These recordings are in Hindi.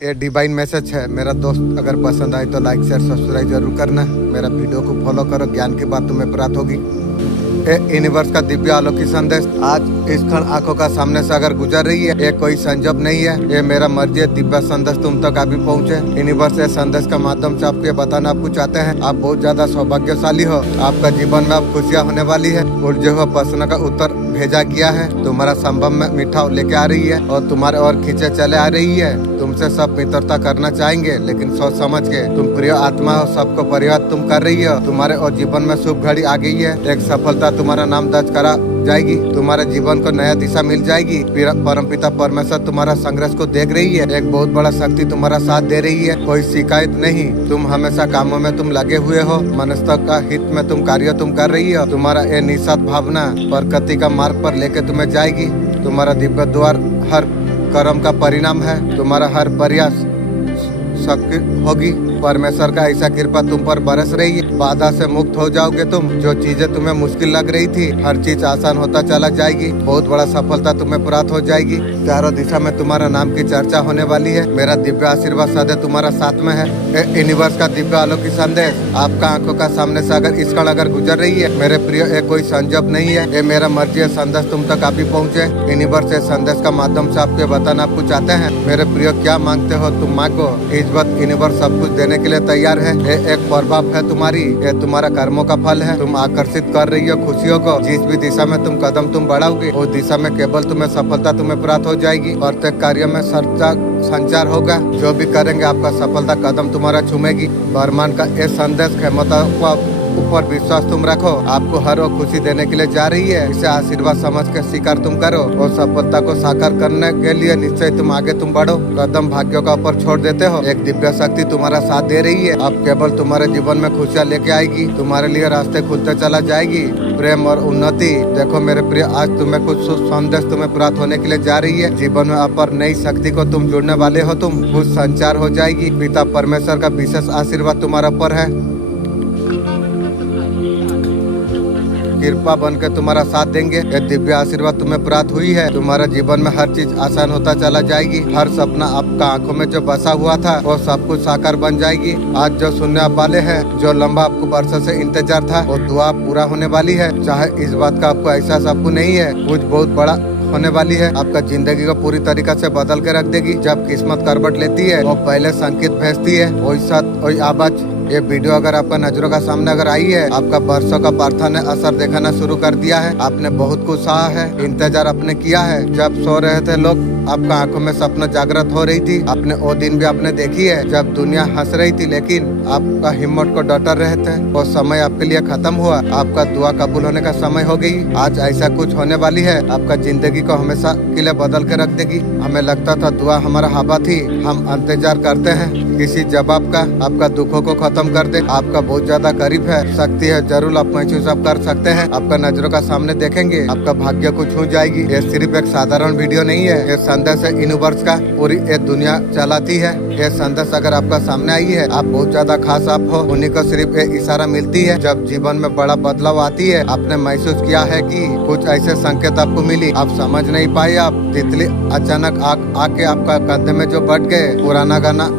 ये डिवाइन मैसेज है मेरा दोस्त। अगर पसंद आए तो लाइक शेयर सब्सक्राइब जरूर करना। मेरा वीडियो को फॉलो करो, ज्ञान की बात तुम्हें प्राप्त होगी। ये यूनिवर्स का दिव्य अलौकिक संदेश आज इस क्षण आंखों का सामने से अगर गुजर रही है, ये कोई संजोग नहीं है, ये मेरा मर्जी है। दिव्य संदेश तुम तक अभी पहुँचे। यूनिवर्स ये संदेश का माध्यम से आपको ये बताना आपको चाहते हैं, आप बहुत ज्यादा सौभाग्यशाली हो। आपका जीवन में अब खुशियाँ होने वाली है। उलझे हुए प्रश्न का उत्तर भेजा गया है। तुम्हारा संभव में मिठाव लेके आ रही है और तुम्हारे और खींचे चले आ रही है। तुमसे सब मित्रता करना चाहेंगे, लेकिन सोच समझ के। तुम प्रिय आत्मा हो, सबको परिवार तुम कर रही हो। तुम्हारे और जीवन में शुभ घड़ी आ गई है। एक सफलता तुम्हारा नाम दर्ज करा जाएगी। तुम्हारे जीवन को नया दिशा मिल जाएगी। परमपिता परमेश्वर तुम्हारा संघर्ष को देख रही है। एक बहुत बड़ा शक्ति तुम्हारा साथ दे रही है। कोई शिकायत नहीं। तुम हमेशा कामों में तुम लगे हुए हो। मनुष्य का हित में तुम कार्य तुम कर रही हो। तुम्हारा ये निस्वार्थ भावना प्रकृति का मार्ग पर लेके तुम्हें जाएगी। तुम्हारा दिव्य द्वार हर कर्म का परिणाम है। तुम्हारा हर प्रयास सफल होगी। परमेश्वर का ऐसा कृपा तुम पर बरस रही है। बाधा से मुक्त हो जाओगे तुम। जो चीजें तुम्हें मुश्किल लग रही थी, हर चीज आसान होता चला जाएगी। बहुत बड़ा सफलता तुम्हें प्राप्त हो जाएगी। चारों दिशा में तुम्हारा नाम की चर्चा होने वाली है। मेरा दिव्य आशीर्वाद सदैव तुम्हारा साथ में है। यूनिवर्स का दिव्य अलौकिक संदेश आपका आंखों का सामने से अगर इस क्षण अगर गुजर रही है, मेरे प्रिय ये कोई संजोग नहीं है, ये मेरा मर्जी है। संदेश तुम तक अभी पहुँचे। यूनिवर्स से संदेश का माध्यम से आपको बताना आपको चाहते हैं। मेरे प्रिय क्या मांगते हो तुम मांगो। इस वक्त यूनिवर्स सब कुछ देने के लिए तैयार है। ये एक प्रभाव है तुम्हारी, ये तुम्हारा कर्मों का फल है। तुम आकर्षित कर रही हो खुशियों को। जिस भी दिशा में तुम कदम तुम बढ़ाओगे, उस दिशा में केवल तुम्हें सफलता तुम्हें प्राप्त हो जाएगी। प्रत्येक कार्य में संचार होगा। जो भी करेंगे आपका सफलता कदम तुम्हारा चूमेगी। ब्रह्मांड का ये संदेश क्षमता ऊपर विश्वास तुम रखो। आपको हर वो खुशी देने के लिए जा रही है। इसे आशीर्वाद समझ के स्वीकार तुम करो और सफलता को साकार करने के लिए निश्चय तुम आगे तुम बढ़ो। कदम भाग्यों का ऊपर छोड़ देते हो। एक दिव्य शक्ति तुम्हारा साथ दे रही है। अब केवल तुम्हारे जीवन में खुशियाँ लेके आएगी। तुम्हारे लिए रास्ते खुलते चला जाएगी। प्रेम और उन्नति। देखो मेरे प्रिय, आज तुम्हें कुछ संदेश तुम्हें प्राप्त होने के लिए जा रही है। जीवन में अपर नई शक्ति को तुम जुड़ने वाले हो। तुम कुछ संचार हो जाएगी। पिता परमेश्वर का विशेष आशीर्वाद तुम्हारा ऊपर है। कृपा बन के तुम्हारा साथ देंगे। ये दिव्य आशीर्वाद तुम्हें प्राप्त हुई है। तुम्हारा जीवन में हर चीज आसान होता चला जाएगी। हर सपना आपका आंखों में जो बसा हुआ था, वो सब कुछ साकार बन जाएगी। आज जो सुनने वाले हैं, जो लंबा आपको वर्षों से इंतजार था, वो दुआ पूरा होने वाली है। चाहे इस बात का आपको एहसास आपको नहीं है, कुछ बहुत बड़ा होने वाली है। आपका जिंदगी को पूरी तरीका से बदल के रख देगी। जब किस्मत करवट लेती है, वो पहले संकेत भेजती है। वही आवाज ये वीडियो अगर आपका नजरों का सामने अगर आई है, आपका वर्षों का प्रार्थना ने असर दिखाना शुरू कर दिया है। आपने बहुत कुछ सहा है, इंतजार आपने किया है। जब सो रहे थे लोग, आपका आंखों में सपना जागृत हो रही थी। आपने वो दिन भी आपने देखी है जब दुनिया हंस रही थी, लेकिन आपका हिम्मत को डटर रहे थे। वो समय आपके लिए खत्म हुआ। आपका दुआ कबूल होने का समय हो गई। आज ऐसा कुछ होने वाली है, आपका जिंदगी को हमेशा के लिए बदल के रख देगी। हमें लगता था दुआ हमारा हवा थी, हम इंतजार करते हैं किसी जवाब का। आपका दुखों को खत्म कर दे। आपका बहुत ज्यादा करीब है। शक्ति है, जरूर आप महसूस आप कर सकते हैं। आपका नजरों का सामने देखेंगे, आपका भाग्य को छू जाएगी। ये सिर्फ एक साधारण वीडियो नहीं है, ये संदेश है यूनिवर्स का। पूरी ये दुनिया चलाती है। ये संदेश अगर आपका सामने आई है, आप बहुत ज्यादा खास आप हो। उन्हीं को सिर्फ एक इशारा मिलती है जब जीवन में बड़ा बदलाव आती है। आपने महसूस किया है कि कुछ ऐसे संकेत आपको मिली, आप समझ नहीं पाए। आप तितली अचानक आके आपका कंधे में जो बैठ गए। पुराना गाना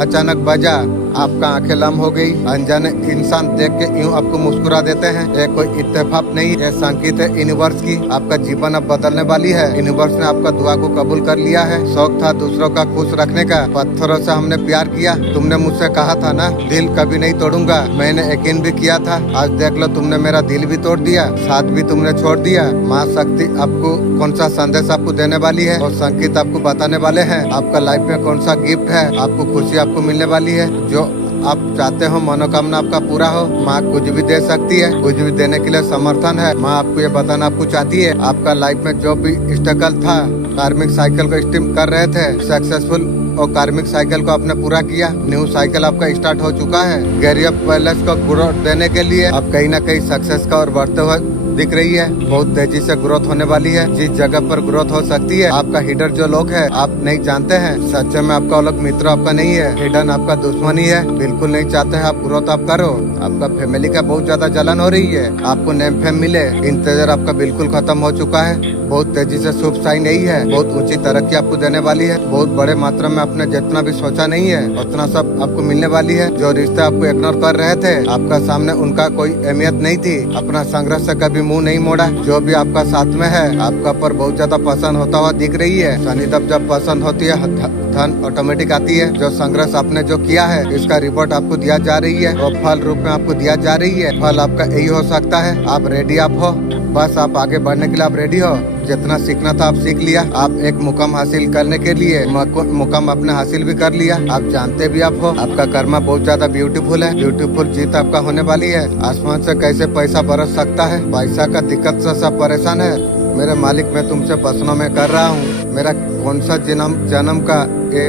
अचानक बजा, आपका आंखें लम हो गई। अनजाने इंसान देख के यूं आपको मुस्कुरा देते हैं। ये कोई इत्तेफाक नहीं, ये संकेत है यूनिवर्स की। आपका जीवन अब बदलने वाली है। यूनिवर्स ने आपका दुआ को कबूल कर लिया है। शौक था दूसरों का खुश रखने का, पत्थरों से हमने प्यार किया। तुमने मुझसे कहा था ना, दिल कभी नहीं तोड़ूंगा। मैंने यकीन भी किया था। आज देख लो, तुमने मेरा दिल भी तोड़ दिया, साथ भी तुमने छोड़ दिया। माँ शक्ति आपको कौन सा संदेश आपको देने वाली है और संकेत आपको बताने वाले हैं। आपका लाइफ में कौन सा गिफ्ट है, आपको खुशी आपको मिलने वाली है। जो आप चाहते हो, मनोकामना आपका पूरा हो। माँ कुछ भी दे सकती है, कुछ भी देने के लिए समर्थन है। माँ आपको ये बताना आपको चाहती है, आपका लाइफ में जो भी स्ट्रगल था, कार्मिक साइकिल को स्टीम कर रहे थे, सक्सेसफुल और कार्मिक साइकिल को आपने पूरा किया। न्यू साइकिल आपका स्टार्ट हो चुका है। कैरियर पैलेस को ग्रोथ देने के लिए आप कहीं ना कहीं सक्सेस का और बढ़ते हुए दिख रही है। बहुत तेजी से ग्रोथ होने वाली है। जिस जगह पर ग्रोथ हो सकती है, आपका हिडर जो लोग है आप नहीं जानते हैं। सच्चे में आपका लोग मित्र आपका नहीं है, हिडन आपका दुश्मनी है। बिल्कुल नहीं चाहते हैं आप ग्रोथ आप करो। आपका फैमिली का बहुत ज्यादा जलन हो रही है। आपको नेम फेम मिले, इंतजार आपका बिल्कुल खत्म हो चुका है। बहुत तेजी से शुभ साइन यही है, बहुत ऊंची तरक्की आपको देने वाली है। बहुत बड़े मात्रा में आपने जितना भी सोचा नहीं है उतना सब आपको मिलने वाली है। जो रिश्ते आपको इग्नोर कर रहे थे, आपका सामने उनका कोई अहमियत नहीं थी, अपना संघर्ष से कभी मुंह नहीं मोड़ा। जो भी आपका साथ में है आपका पर बहुत ज्यादा पसंद होता हुआ दिख रही है। शनि तब जब पसंद होती है धन ऑटोमेटिक आती है। जो संघर्ष आपने जो किया है इसका रिपोर्ट आपको दिया जा रही है और फल रूप में आपको दिया जा रही है। फल आपका यही हो सकता है। आप रेडी आप हो, बस आप आगे बढ़ने के लिए आप रेडी हो। जितना सीखना था आप सीख लिया। आप एक मुकाम हासिल करने के लिए मुकाम आपने हासिल भी कर लिया। आप जानते भी आप हो आपका कर्मा बहुत ज्यादा ब्यूटीफुल है। ब्यूटीफुल जीत आपका होने वाली है। आसमान से कैसे पैसा बरस सकता है, पैसा का दिक्कत से सब परेशान है। मेरे मालिक मैं तुमसे बसनों में कर रहा हूँ। मेरा कौन सा जन्म का ये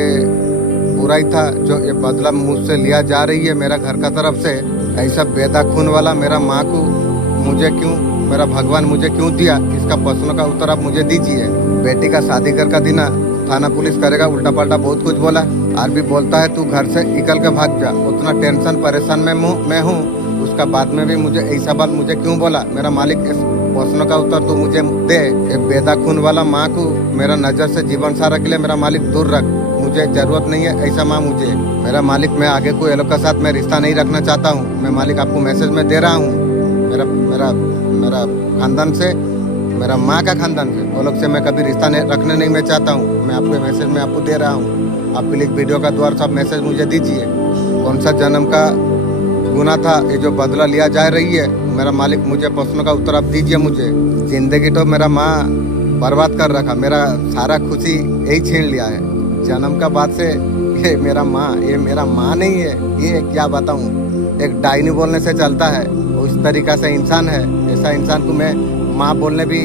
बुराई था जो ये बदला मुझसे लिया जा रही है मेरा घर का तरफ से। ऐसा बेदा खून वाला मेरा माँ को मुझे क्यों, मेरा भगवान मुझे क्यों दिया, इसका प्रश्नों का उत्तर आप मुझे दीजिए। बेटी का शादी कर का दिन थाना पुलिस करेगा, उल्टा पल्टा बहुत कुछ बोला। और भी बोलता है तू घर से निकल के भाग जा। उतना टेंशन परेशान मैं हूँ, उसका बाद में भी मुझे ऐसा बात मुझे क्यों बोला। मेरा मालिक इस प्रश्नों का उत्तर तू मुझे दे। ये बेदा खून वाला माँ को मेरा नजर से जीवन सारा के लिए मेरा मालिक दूर रख। मुझे जरूरत नहीं है ऐसा माँ मुझे। मेरा मालिक मैं आगे कोई ये लोग के साथ मैं रिश्ता नहीं रखना चाहता हूँ। मैं मालिक आपको मैसेज में दे रहा हूँ। मेरा खानदान से, मेरा माँ का खानदान से, वो लोग से मैं कभी रिश्ता रखने नहीं मैं चाहता हूँ। मैं आपको मैसेज में आपको दे रहा हूँ। आप प्लीज वीडियो का द्वारा सब मैसेज मुझे दीजिए। कौन सा जन्म का गुना था ये जो बदला लिया जा रही है, मेरा मालिक मुझे प्रश्नों का उत्तर आप दीजिए मुझे। जिंदगी तो मेरा माँ बर्बाद कर रखा, मेरा सारा खुशी यही छीन लिया है। जन्म का बाद से ये मेरा माँ नहीं है। ये क्या बताऊँ, एक डायनी बोलने से चलता है उस तरीका से इंसान है। ऐसा इंसान को मैं माँ बोलने भी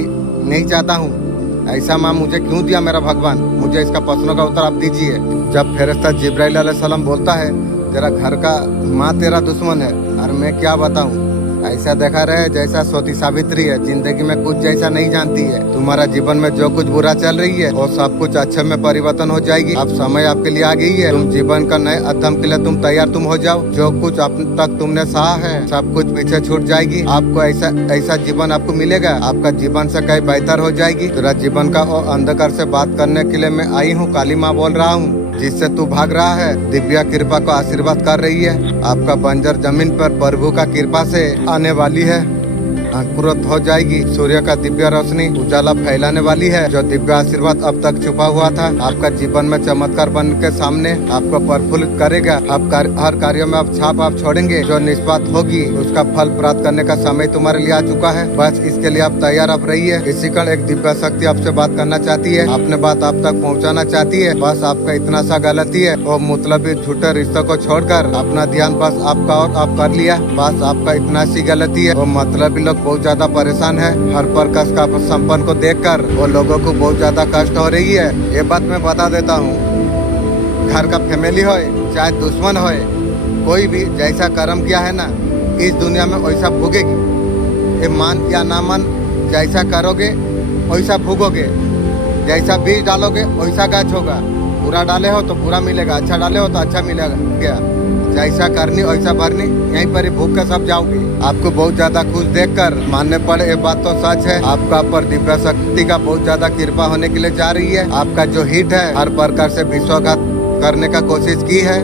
नहीं चाहता हूँ। ऐसा माँ मुझे क्यों दिया मेरा भगवान, मुझे इसका प्रश्नों का उत्तर आप दीजिए। जब फरिश्ता जिब्राइल अलैहिस्सलाम बोलता है तेरा घर का माँ तेरा दुश्मन है, और मैं क्या बताऊँ, ऐसा देखा रहे जैसा सोती सावित्री है, जिंदगी में कुछ जैसा नहीं जानती है। तुम्हारा जीवन में जो कुछ बुरा चल रही है वो सब कुछ अच्छे में परिवर्तन हो जाएगी। अब समय आपके लिए आ गई है। तुम जीवन का नए अध्ययन के लिए तुम तैयार तुम हो जाओ। जो कुछ अब तक तुमने सहा है सब कुछ पीछे छूट जाएगी। आपको ऐसा जीवन आपको मिलेगा, आपका जीवन से कहीं बेहतर हो जाएगी। तेरा जीवन का और अंधकार से बात करने के लिए मैं आई हूँ। काली माँ बोल रहा हूँ, जिससे तू भाग रहा है। दिव्या कृपा को आशीर्वाद कर रही है। आपका बंजर जमीन पर प्रभु का कृपा से आने वाली है, अंकुरित हो जाएगी। सूर्य का दिव्य रोशनी उजाला फैलाने वाली है। जो दिव्य आशीर्वाद अब तक छुपा हुआ था आपका जीवन में चमत्कार बन के सामने आपको प्रफुल्लित करेगा। आप हर कार्य में आप छाप आप छोड़ेंगे। जो निष्पात होगी उसका फल प्राप्त करने का समय तुम्हारे लिए आ चुका है। बस इसके लिए आप तैयार आप रहिए। इसी कारण एक दिव्य शक्ति आपसे बात करना चाहती है, अपने बात आप तक पहुँचाना चाहती है। बस आपका इतना सा गलती है और मतलब झूठे रिश्तों को छोड़कर अपना ध्यान बस आपका और आप कर लिया। बस आपका इतना सी गलती है। वो मतलब लोग बहुत ज्यादा परेशान है। हर प्रकार का संपन्न को देखकर वो लोगों को बहुत ज्यादा कष्ट हो रही है। ये बात मैं बता देता हूँ, घर का फैमिली हो चाहे दुश्मन हो, कोई भी जैसा कर्म किया है ना इस दुनिया में वैसा भोगेगी। ये मान या ना मान, जैसा करोगे वैसा भोगोगे। जैसा बीज डालोगे वैसा गाछ होगा। बुरा डाले हो तो बुरा मिलेगा, अच्छा डाले हो तो अच्छा मिलेगा। जैसा करनी वैसा भरनी, यहीं पर ही भूख के सब जाओगे। आपको बहुत ज्यादा खुश देखकर मानने पड़े ये बात तो सच है। आपका पर दिव्य शक्ति का बहुत ज्यादा कृपा होने के लिए जा रही है। आपका जो हित है हर प्रकार से विश्वासघात करने का कोशिश की है,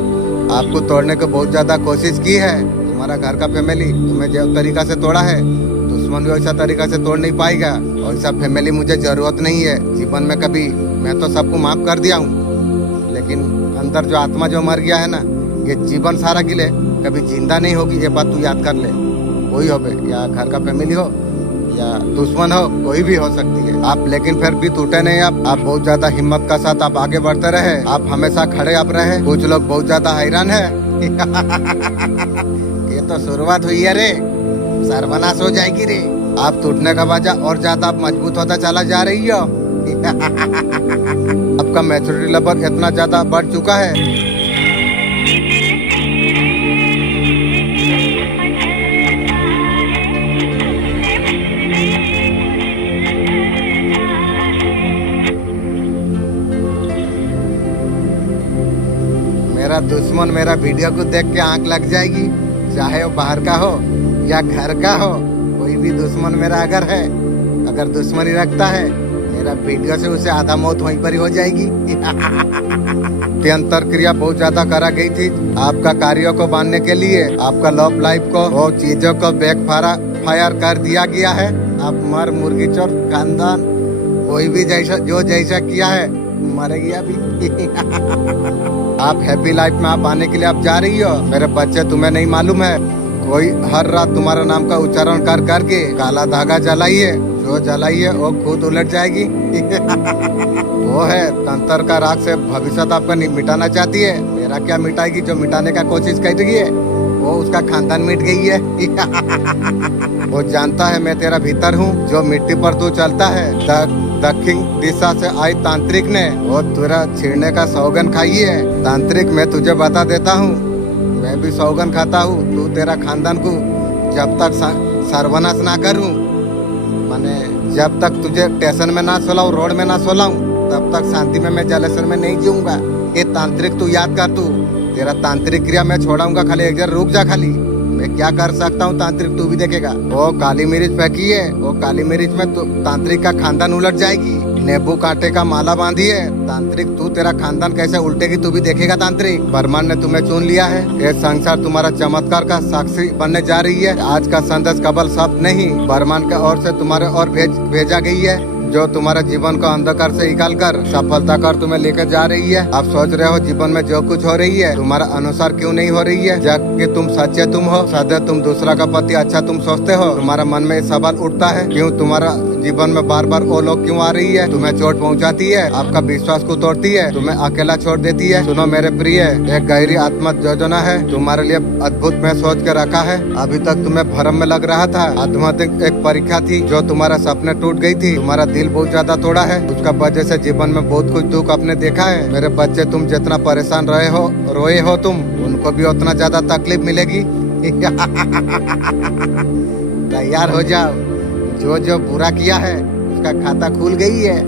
आपको तोड़ने को बहुत ज्यादा कोशिश की है। तुम्हारा घर का फैमिली तुम्हें जो तरीका से तोड़ा है दुश्मन भी वैसा तरीका से तोड़ नहीं पाएगा। वैसा फैमिली मुझे जरूरत नहीं है जीवन में। कभी मैं तो सबको माफ कर दिया हूँ, लेकिन अंदर जो आत्मा जो मर गया है ना ये जीवन सारा के लिए कभी जिंदा नहीं होगी। ये बात तू याद कर ले। कोई हो या घर का फैमिली हो या दुश्मन हो, कोई भी हो सकती है आप, लेकिन फिर भी टूटे नहीं। आप बहुत ज्यादा हिम्मत का साथ आप आगे बढ़ते रहे। आप हमेशा खड़े आप रहे। कुछ लोग बहुत ज्यादा हैरान है ये तो शुरुआत हुई है रे, सर्वनाश हो जाएगी रे। आप टूटने का वजह और ज्यादा आप मजबूत होता चला जा रही हो आपका मैच्योरिटी लेवल इतना ज्यादा बढ़ चुका है। मेरा दुश्मन मेरा वीडियो को देख के आंख लग जाएगी, चाहे वो बाहर का हो या घर का हो। कोई भी दुश्मन मेरा अगर दुश्मनी रखता है मेरा वीडियो से उसे आधा मौत वहीं पर ही हो जाएगी। की अंतर क्रिया बहुत ज्यादा करा गई थी आपका कार्यों को बांधने के लिए, आपका लव लाइफ को वो चीजों को बैक फायर कर दिया गया है। आप मर मुर्गी चोर खानदान कोई भी जैसा जो जैसा किया है मरेगी अभी। आप हैप्पी लाइफ में आप आने के लिए आप जा रही हो मेरे बच्चे, तुम्हें नहीं मालूम है कोई हर रात तुम्हारा नाम का उच्चारण कर करके काला धागा जलाइए, जो जलाइए वो खुद उलट जाएगी। वो है तंत्र का राग से भविष्य आपका मिटाना चाहती है, मेरा क्या मिटाएगी, जो मिटाने का कोशिश कर रही है वो उसका खानदान मिट गई है। वो जानता है मैं तेरा भीतर हूँ, जो मिट्टी पर तू चलता है। दक्षिण दिशा से आई तांत्रिक ने वो तेरा छीड़ने का सौगन खाई है। तांत्रिक मैं तुझे बता देता हूँ, मैं भी सौगन खाता हूँ, तू तेरा खानदान को जब तक सर्वनाश ना करूँ, माने जब तक तुझे स्टेशन में ना सोलाऊं, रोड में ना सोलाऊं, तब तक शांति में मैं जलेसर में नहीं जीऊंगा। ये तांत्रिक तू याद कर, तू तेरा तांत्रिक क्रिया मैं छोड़ाऊंगा, खाली एक जर रुक जा, खाली मैं क्या कर सकता हूँ तांत्रिक तू भी देखेगा। वो काली मिर्च फेंकी है, वो काली मिर्च में तो तांत्रिक का खानदान उलट जाएगी। नींबू कांटे का माला बांधी है तांत्रिक, तू तेरा खानदान कैसे उल्टेगी तू भी देखेगा तांत्रिक। ब्रह्मांड ने तुम्हें चुन लिया है, ये संसार तुम्हारा चमत्कार का साक्षी बनने जा रही है। आज का संदेश केवल शब्द नहीं, ब्रह्मांड की ओर से तुम्हारे और भेजा गई है, जो तुम्हारे जीवन को अंधकार से निकाल कर सफलता कर तुम्हें लेकर जा रही है। आप सोच रहे हो जीवन में जो कुछ हो रही है तुम्हारा अनुसार क्यों नहीं हो रही है, जबकि तुम सच्चे तुम हो, सदैव तुम दूसरा का पति अच्छा तुम सोचते हो। तुम्हारा मन में सवाल उठता है क्यों तुम्हारा जीवन में बार बार वो लोग क्यों आ रही है, तुम्हें चोट पहुंचाती है, आपका विश्वास को तोड़ती है, तुम्हें अकेला छोड़ देती है। सुनो मेरे प्रिय, एक गहरी आत्मा योजना है तुम्हारे लिए अद्भुत में सोच के रखा है। अभी तक तुम्हें भ्रम में लग रहा था, आध्यात्मिक एक परीक्षा थी जो तुम्हारा सपने टूट गई थी, तुम्हारा दिल बहुत ज्यादा तोड़ा है, उसका वजह से जीवन में बहुत कुछ दुख आपने देखा है। मेरे बच्चे तुम जितना परेशान रहे हो रोए हो तुम, उनको भी उतना ज्यादा तकलीफ मिलेगी। तैयार हो जाओ, जो जो बुरा किया है उसका खाता खुल गई है।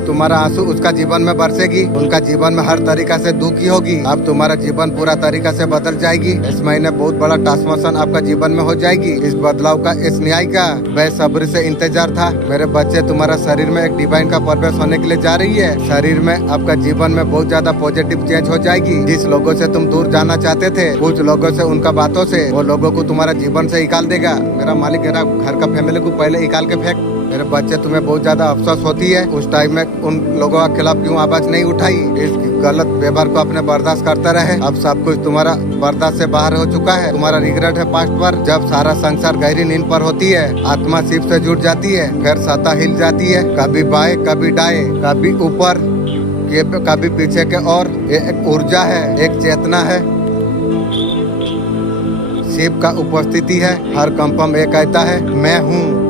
तुम्हारा आंसू उसका जीवन में बरसेगी, उनका जीवन में हर तरीका से दुखी होगी। अब तुम्हारा जीवन पूरा तरीका से बदल जाएगी। इस महीने बहुत बड़ा ट्रांसफॉर्मेशन आपका जीवन में हो जाएगी। इस बदलाव का, इस न्याय का बेसब्री से इंतजार था। मेरे बच्चे तुम्हारा शरीर में एक डिवाइन का प्रवेश होने के लिए जा रही है। शरीर में आपका जीवन में बहुत ज्यादा पॉजिटिव चेंज हो जाएगी। जिस लोगों से तुम दूर जाना चाहते थे, कुछ लोगों से उनका बातों से वो लोगों को तुम्हारा जीवन से निकाल देगा। मेरा मालिक मेरा घर का फैमिली को पहले निकाल के फेंक। मेरे बच्चे तुम्हें बहुत ज्यादा अफसोस होती है, उस टाइम में उन लोगों के खिलाफ क्यों आवाज नहीं उठाई, इस गलत व्यवहार को अपने बर्दाश्त करते रहे। अब सब कुछ तुम्हारा बर्दाश्त से बाहर हो चुका है। तुम्हारा रिग्रेट है पास्ट पर। जब सारा संसार गहरी नींद पर होती है, आत्मा शिव से जुड़ जाती है, फिर सत्ता हिल जाती है, कभी बाएं कभी दाएं, कभी ऊपर कभी पीछे के और। एक ऊर्जा है, एक चेतना है, शिव का उपस्थिति है। हर कंपन ये कहता है मैं हूँ।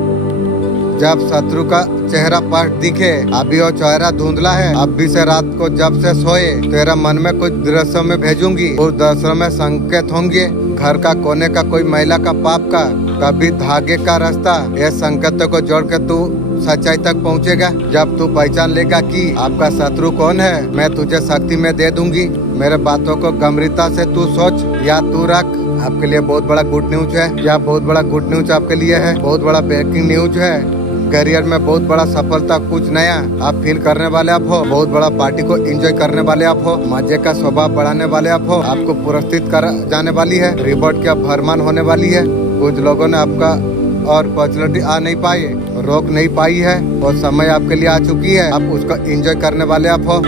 जब शत्रु का चेहरा पट दिखे, अभी वो चेहरा धुंधला है, अभी से रात को जब से सोए तेरा मन में कुछ दृश्यों में भेजूंगी, उस दृश्यों में संकेत होंगे, घर का कोने का कोई महिला का पाप का, कभी धागे का रास्ता। ये संकेतों को जोड़ के तू सच्चाई तक पहुंचेगा। जब तू पहचान लेगा कि आपका शत्रु कौन है, मैं तुझे शक्ति में दे दूंगी। मेरे बातों को गंभीरता से तू सोच या तू रख। आपके लिए बहुत बड़ा गुड न्यूज है, या बहुत बड़ा गुड न्यूज आपके लिए है, बहुत बड़ा ब्रेकिंग न्यूज है। करियर में बहुत बड़ा सफलता, कुछ नया आप फील करने वाले आप हो। बहुत बड़ा पार्टी को एंजॉय करने वाले आप हो। मजे का स्वभाव बढ़ाने वाले आप हो। आपको पुरस्कृत कर जाने वाली है, रिवॉर्ड की भरमान होने वाली है। कुछ लोगों ने आपका और पॉपुलरिटी आ नहीं पाई, रोक नहीं पाई है, और समय आपके लिए आ चुकी है। आप उसको एंजॉय करने वाले आप हो।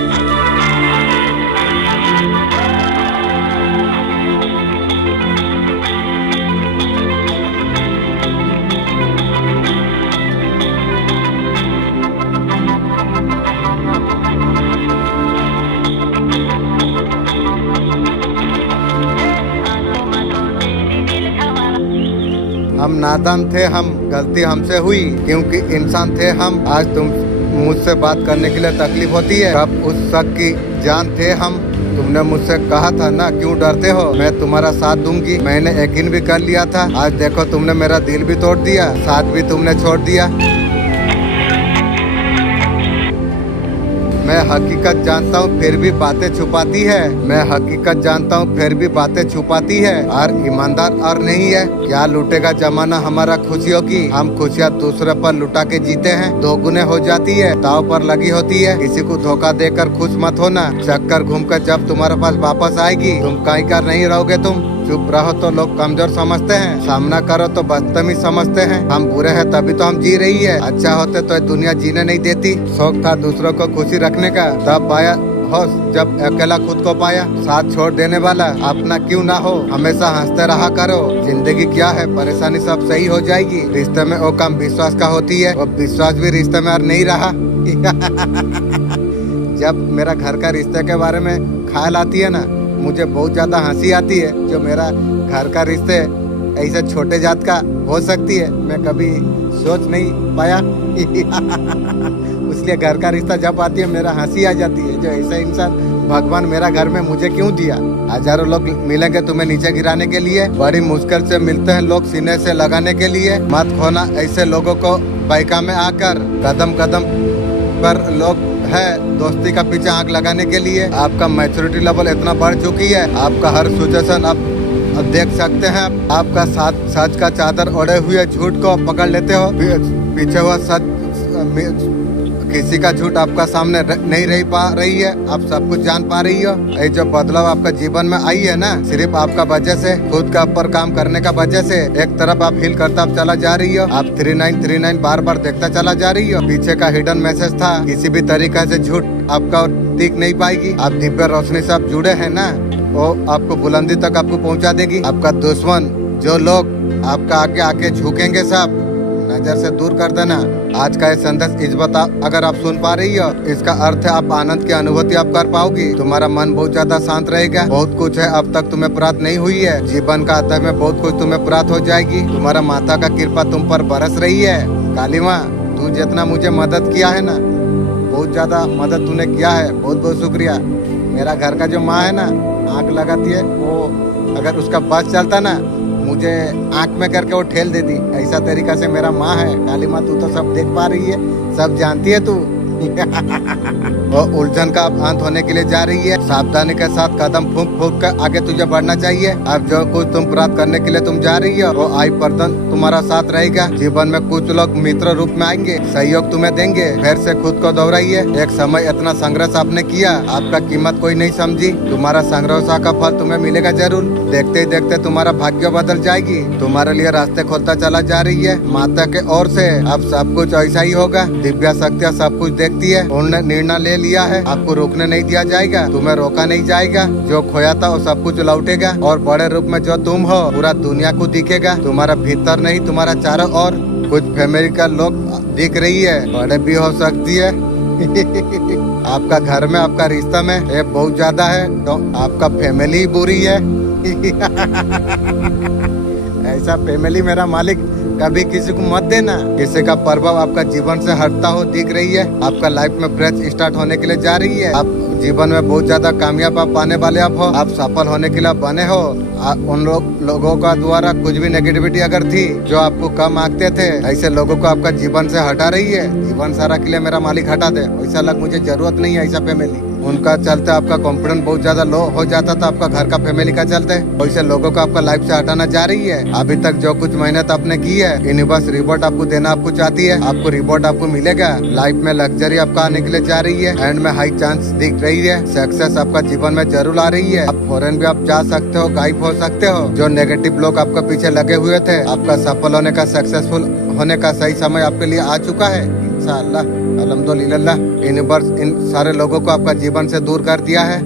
हम नादान थे, हम गलती हमसे हुई, क्योंकि इंसान थे हम। आज तुम मुझसे बात करने के लिए तकलीफ होती है, तब उस शक की जान थे हम। तुमने मुझसे कहा था ना, क्यों डरते हो, मैं तुम्हारा साथ दूंगी। मैंने यकीन भी कर लिया था। आज देखो तुमने मेरा दिल भी तोड़ दिया, साथ भी तुमने छोड़ दिया। मैं हकीकत जानता हूँ फिर भी बातें छुपाती है। मैं हकीकत जानता हूँ फिर भी बातें छुपाती है। और ईमानदार और नहीं है, क्या लूटेगा जमाना हमारा खुशियों की। हम खुशियाँ दूसरे पर लुटा के जीते हैं, दोगुने हो जाती है, दाव पर लगी होती है। किसी को धोखा देकर खुश मत होना, चक्कर घूमकर जब तुम्हारे पास वापस आएगी तुम कहीं कर नहीं रहोगे। तुम चुप रहो तो लोग कमजोर समझते हैं, सामना करो तो बदतमीज समझते हैं। हम बुरे हैं तभी तो हम जी रही है, अच्छा होते तो ये दुनिया जीने नहीं देती। शौक था दूसरों को खुशी रखने का, तब पाया होश जब अकेला खुद को पाया। साथ छोड़ देने वाला अपना क्यों ना हो, हमेशा हंसते रहा करो। जिंदगी क्या है, परेशानी सब सही हो जाएगी। रिश्ते में वो कम विश्वास का होती है, वो विश्वास भी रिश्ते में और नहीं रहा। जब मेरा घर का रिश्ते के बारे में ख्याल आती है ना, मुझे बहुत ज्यादा हंसी आती है। जो मेरा घर का रिश्ते ऐसे छोटे जात का हो सकती है, मैं कभी सोच नहीं पाया। इसलिए घर का रिश्ता जब आती है मेरा हंसी आ जाती है। जो ऐसा इंसान भगवान मेरा घर में मुझे क्यों दिया। हजारों लोग मिलेंगे तुम्हें नीचे गिराने के लिए, बड़ी मुश्किल से मिलते हैं लोग सीने से लगाने के लिए। मत खोना ऐसे लोगों को बैका में आकर, कदम कदम पर लोग है दोस्ती का पीछे आंख लगाने के लिए। आपका मैच्योरिटी लेवल इतना बढ़ चुकी है, आपका हर सिचुएशन अब देख सकते हैं। आपका साथ सच का चादर ओढ़े हुए झूठ को पकड़ लेते हो, पीछे हुआ सच किसी का झूठ आपका सामने नहीं रह पा रही है। आप सब कुछ जान पा रही हो। ये जो बदलाव आपका जीवन में आई है ना, सिर्फ आपका वजह से, खुद का ऊपर काम करने का वजह से। एक तरफ आप हिल करता चला जा रही हो, आप 3939 बार बार देखता चला जा रही हो। पीछे का हिडन मैसेज था, किसी भी तरीका से झूठ आपका दिख नहीं पाएगी। आप दिव्य रोशनी से आप जुड़े हैं ना, वो आपको बुलंदी तक आपको पहुंचा देगी। आपका दुश्मन जो लोग आपका आगे आके झुकेंगे, सब नजर से दूर कर देना। आज का ये संदेश इस बता अगर आप सुन पा रही हो, इसका अर्थ है आप आनंद की अनुभूति आप कर पाओगी। तुम्हारा मन बहुत ज्यादा शांत रहेगा। बहुत कुछ है अब तक तुम्हें प्राप्त नहीं हुई है, जीवन का अध्याय में बहुत कुछ तुम्हें प्राप्त हो जाएगी। तुम्हारा माता का कृपा तुम पर बरस रही है। काली माँ, तू जितना मुझे मदद किया है ना, बहुत ज्यादा मदद तूने किया है, बहुत बहुत शुक्रिया। मेरा घर का जो माँ है ना, आँख लगाती है, वो अगर उसका बस चलता ना, मुझे आंख में करके वो ठेल देती। ऐसा तरीका से मेरा माँ है। काली माँ, तू तो सब देख पा रही है, सब जानती है तू। वो उलझन का अब अंत होने के लिए जा रही है। सावधानी के साथ कदम फूंक फूंक कर आगे तुझे बढ़ना चाहिए। अब जो कुछ तुम प्राप्त करने के लिए तुम जा रही हो, वो आई पर्सन तुम्हारा साथ रहेगा। जीवन में कुछ लोग मित्र रूप में आएंगे, सहयोग तुम्हें देंगे। फिर से खुद को दोहराइए। एक समय इतना संघर्ष आपने किया, आपका कीमत कोई नहीं समझी। तुम्हारा संघर्ष का फल तुम्हें मिलेगा जरूर। देखते ही देखते तुम्हारा भाग्य बदल जाएगी। तुम्हारे लिए रास्ते खोलता चला जा रही है माता के ओर से। अब सब कुछ ऐसा ही होगा। दिव्या शक्तियाँ सब कुछ देखती है। उन्होंने निर्णय ले लिया है, आपको रोकने नहीं दिया जाएगा, तुम्हें रोका नहीं जाएगा। जो खोया था वो सब कुछ लौटेगा, और बड़े रूप में जो तुम हो पूरा दुनिया को दिखेगा। तुम्हारा भीतर नहीं, तुम्हारा चारों ओर कुछ फैमिली का लोग दिख रही है, बड़े भी हो सकती है। आपका घर में, आपका रिश्ता में ये बहुत ज्यादा है, तो आपका फैमिली ही बुरी है। ऐसा फैमिली मेरा मालिक कभी किसी को मत देना। किसी का प्रभाव आपका जीवन से हटता हो दिख रही है। आपका लाइफ में फ्रेश स्टार्ट होने के लिए जा रही है। आप जीवन में बहुत ज्यादा कामयाब आप पाने वाले आप हो। आप सफल होने के लिए बने हो। उन लोगों का द्वारा कुछ भी नेगेटिविटी अगर थी, जो आपको कम आंकते थे, ऐसे लोगों को आपका जीवन से हटा रही है। जीवन सारा के लिए मेरा मालिक हटा दे। ऐसा लग मुझे जरूरत नहीं है ऐसा फैमिली। उनका चलते आपका कॉन्फिडेंस बहुत ज्यादा लो हो जाता था, आपका घर का फैमिली का चलते। वैसे लोगों को आपका लाइफ से हटाना जा रही है। अभी तक जो कुछ मेहनत आपने की है, यूनिवर्स रिवॉर्ड आपको देना आपको चाहती है। आपको रिवॉर्ड आपको मिलेगा। लाइफ में लग्जरी आपका आने के लिए जा रही है। एंड में हाई चांस दिख रही है। सक्सेस आपका जीवन में जरूर आ रही है। आप फॉरेन भी आप जा सकते हो, गायब हो सकते हो। जो नेगेटिव लोग आपका पीछे लगे हुए थे, आपका सफल होने का, सक्सेसफुल होने का सही समय आपके लिए आ चुका है। इंशाअल्लाह, अल्हम्दुलिल्लाह, यूनिवर्स इन सारे लोगों को आपका जीवन से दूर कर दिया है।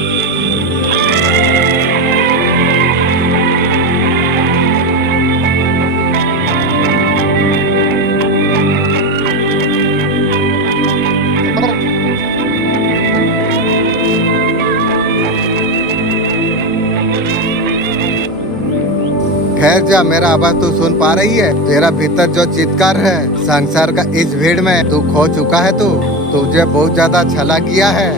खैर जा, मेरा आवाज तू सुन पा रही है? तेरा भीतर जो चित्कार है, संसार का इस भीड़ में तू खो चुका है। तू तुझे बहुत ज्यादा छला किया है।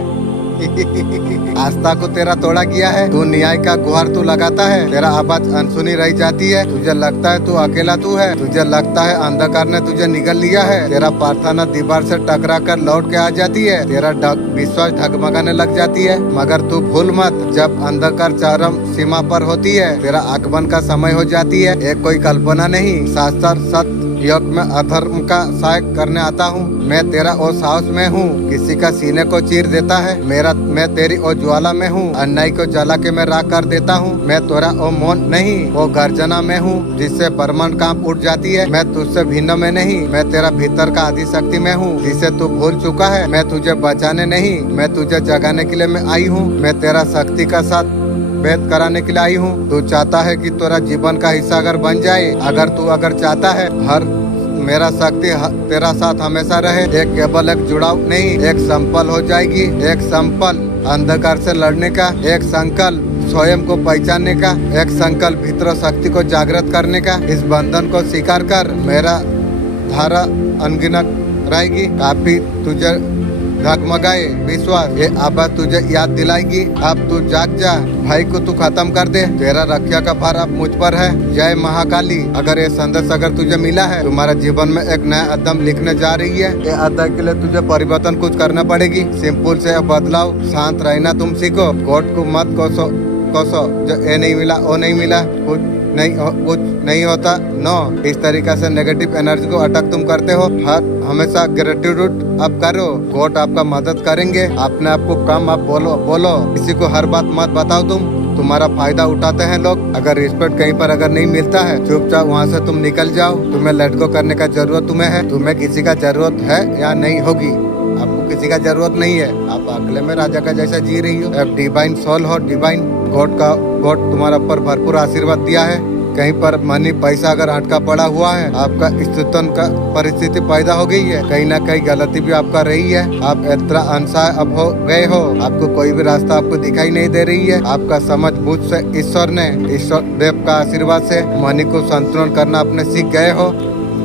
आस्था को तेरा तोड़ा गया है। तू न्याय का गुहार तू लगाता है, तेरा आवाज अनसुनी रह जाती है। तुझे लगता है तू अकेला तू है, तुझे लगता है अंधकार ने तुझे निगल लिया है। तेरा प्रार्थना दीवार से टकरा कर लौट के आ जाती है, तेरा विश्वास ढगमगाने लग जाती है। मगर तू भूल मत, जब अंधकार चरम सीमा पर होती है, तेरा आगमन का समय हो जाती है। एक कोई कल्पना नहीं, शास्त्र सत्य योग में अधर्म का सहायक करने आता हूँ। मैं तेरा ओ साहस में हूँ, किसी का सीने को चीर देता है। मैं तेरी ओ ज्वाला में हूँ, अन्याय को जला के मैं राख कर देता हूँ। मैं तेरा ओ मौन नहीं, वो गर्जना में हूँ, जिससे ब्रह्मांड कांप उठ जाती है। मैं तुझसे भिन्न में नहीं, मैं तेरा भीतर का आदि शक्ति में हूँ, जिसे तू भूल चुका है। मैं तुझे बचाने नहीं, मैं तुझे जगाने के लिए मैं आई हूँ। मैं तेरा शक्ति का साथ भेद कराने के लिए आई हूँ। तू चाहता है कि तेरा जीवन का हिस्सा अगर बन जाए, अगर चाहता है हर मेरा शक्ति तेरा साथ हमेशा रहे। एक केवल एक जुड़ाव नहीं, एक संपल हो जाएगी। एक संपल अंधकार से लड़ने का, एक संकल्प स्वयं को पहचानने का, एक संकल्प भीतर शक्ति को जागृत करने का। इस बंधन को स्वीकार कर, मेरा धारा अनगिनत रहेगी। काफी तुझे धगमगाए विश्वास, ये आवाज तुझे याद दिलाएगी। अब तू जाग जा, भाई को तू खत्म कर दे। तेरा रक्षा का भार अब मुझ पर है। जय महाकाली। अगर ये संदेश अगर तुझे मिला है, तुम्हारा जीवन में एक नया अध्ययन लिखने जा रही है। ये अध्याय के लिए तुझे परिवर्तन कुछ करना पड़ेगी। सिंपल से बदलाव, शांत रहना तुम सीखो। कोर्ट को मत कोसो जो ये नहीं मिला वो नहीं मिला, कुछ नहीं होता। नो, इस तरीके से नेगेटिव एनर्जी को अटैक तुम करते हो। हमेशा ग्रेटिट्यूड अब करो, कोर्ट आपका मदद करेंगे। अपने आप को कम आप बोलो, किसी को हर बात मत बताओ। तुम्हारा फायदा उठाते हैं लोग। अगर रिस्पेक्ट कहीं पर अगर नहीं मिलता है, चुपचाप वहाँ से तुम निकल जाओ। तुम्हें लेट गो करने का जरूरत तुम्हें है। तुम्हें किसी का जरूरत है या नहीं होगी, आपको किसी का जरूरत नहीं है। आप अगले में राजा का जैसा जी रही हो। अब डिवाइन सोल हो, डिवाइन गॉड तुम्हारा ऊपर भरपूर आशीर्वाद दिया है। कहीं पर मनी पैसा अगर अटका पड़ा हुआ है, आपका स्थितन का परिस्थिति पैदा हो गई है, कहीं ना कहीं गलती भी आपका रही है। आप इतना अनसाय अब हो गए हो, आपको कोई भी रास्ता आपको दिखाई नहीं दे रही है। आपका समझ बूझ से ईश्वर देव का आशीर्वाद से मनी को संतुलन करना अपने सीख गए हो।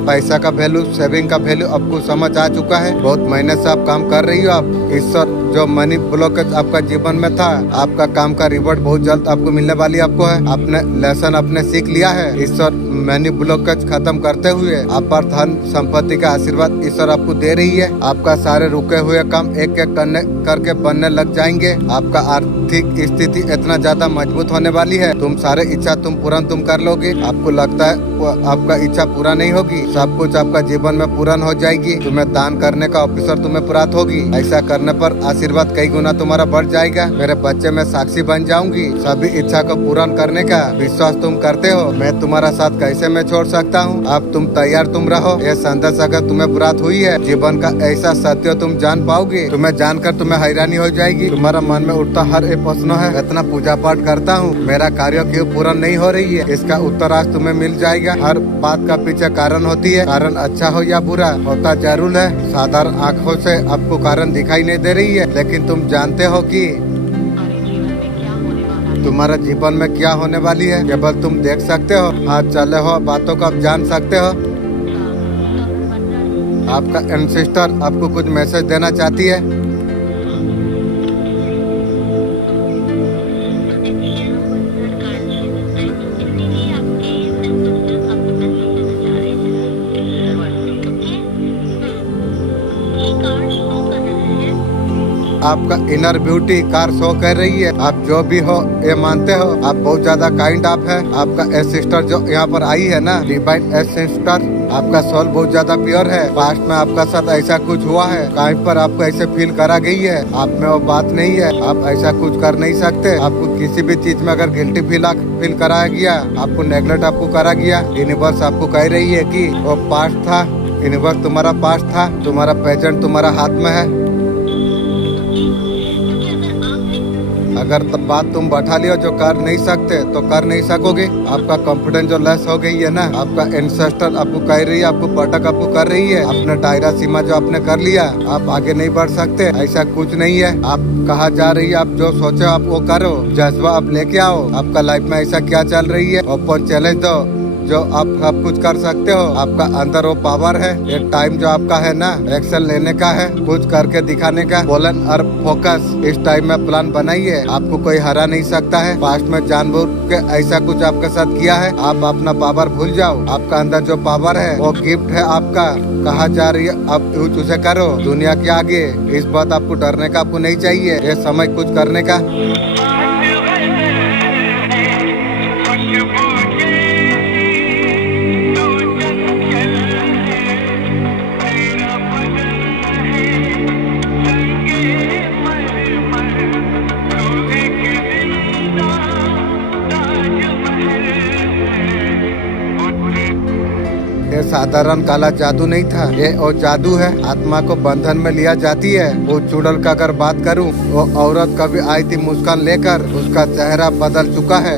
पैसा का वैल्यू, सेविंग का वैल्यू आपको समझ आ चुका है। बहुत मेहनत से आप काम कर रही हो। आप ईश्वर जो मनी ब्लॉकेज आपका जीवन में था, आपका काम का रिवॉर्ड बहुत जल्द आपको मिलने वाली आपको है। आपने लेसन अपने सीख लिया है। ईश्वर मनी ब्लॉकेज खत्म करते हुए आप पर धन संपत्ति का आशीर्वाद ईश्वर आपको दे रही है। आपका सारे रुके हुए काम एक एक करके बनने लग जाएंगे। आपका आर्थिक स्थिति इतना ज्यादा मजबूत होने वाली है। तुम सारे इच्छा पूर्ण कर लोगे। आपको लगता है आपका इच्छा पूरा नहीं होगी, सब कुछ आपका जीवन में पूर्ण हो जाएगी। तुम्हें दान करने का ऑफिसर तुम्हें प्राप्त होगी। ऐसा करने पर आशीर्वाद कई गुना तुम्हारा बढ़ जाएगा। मेरे बच्चे में साक्षी बन जाऊंगी। सभी इच्छा को पूर्ण करने का विश्वास तुम करते हो। मैं तुम्हारा साथ कैसे मैं छोड़ सकता हूँ। अब तुम तैयार तुम रहो। ये संदेश अगर तुम्हें प्राप्त हुई है, जीवन का ऐसा सत्य तुम जान पाओगे। तुम्हें जानकर तुम्हें हैरानी हो जाएगी। तुम्हारा मन में उठता हर एक प्रश्न है, इतना पूजा पाठ करता हूँ, मेरा कार्य क्यों पूर्ण नहीं हो रही है। इसका उत्तर आज तुम्हें मिल जाएगा। हर बात का पीछे कारण होती है। कारण अच्छा हो या बुरा होता जरूर है। साधारण आँखों से आपको कारण दिखाई नहीं दे रही है, लेकिन तुम जानते हो कि तुम्हारा जीवन में क्या होने वाली है। केवल तुम देख सकते हो, हाथ चले हो, बातों को आप जान सकते हो। आपका एंसेस्टर आपको कुछ मैसेज देना चाहती है। आपका इनर ब्यूटी कार शो कर रही है। आप जो भी हो ये मानते हो, आप बहुत ज्यादा काइंड आप है। आपका एसिस्टर जो यहाँ पर आई है ना, डिवाइन एसिस्टर, आपका सोल बहुत ज्यादा प्योर है। पास्ट में आपका साथ ऐसा कुछ हुआ है, कहीं पर आपको ऐसे फील करा गई है। आप में वो बात नहीं है, आप ऐसा कुछ कर नहीं सकते। आपको किसी भी चीज में अगर गिल्टी फील कराया गया, आपको नेगलेक्ट आपको करा गया, यूनिवर्स आपको कह रही है कि वो पास्ट था। यूनिवर्स तुम्हारा पास्ट था, तुम्हारा प्रेजेंट तुम्हारा हाथ में है। अगर बात तुम बैठा लियो जो कर नहीं सकते तो कर नहीं सकोगे। आपका कॉन्फिडेंस जो लेस हो गई है ना, आपका एंसेस्टर आपको कह रही है, आपको पटक आपको कर रही है। अपने दायरा सीमा जो आपने कर लिया, आप आगे नहीं बढ़ सकते। ऐसा कुछ नहीं है। आप कहा जा रही है, आप जो सोचे आप वो करो, जज्बा आप लेके आओ। आपका लाइफ में ऐसा क्या चल रही है, ओपन चैलेंज दो। जो आप सब कुछ कर सकते हो। आपका अंदर वो पावर है। ये टाइम जो आपका है ना, एक्शन लेने का है, कुछ करके दिखाने का। बोलन और फोकस, इस टाइम में प्लान बनाइए। आपको कोई हरा नहीं सकता है। पास्ट में जानबूझ के ऐसा कुछ आपके साथ किया है, आप अपना पावर भूल जाओ। आपका अंदर जो पावर है वो गिफ्ट है आपका। कहा जा रही है अब यूज उसे करो दुनिया के आगे। इस बात आपको डरने का आपको नहीं चाहिए। ये समय कुछ करने का। ये साधारण काला जादू नहीं था, ये वो जादू है। आत्मा को बंधन में लिया जाती है। वो चुड़ैल का अगर बात करूं, वो औरत कभी आई थी मुस्कान लेकर, उसका चेहरा बदल चुका है।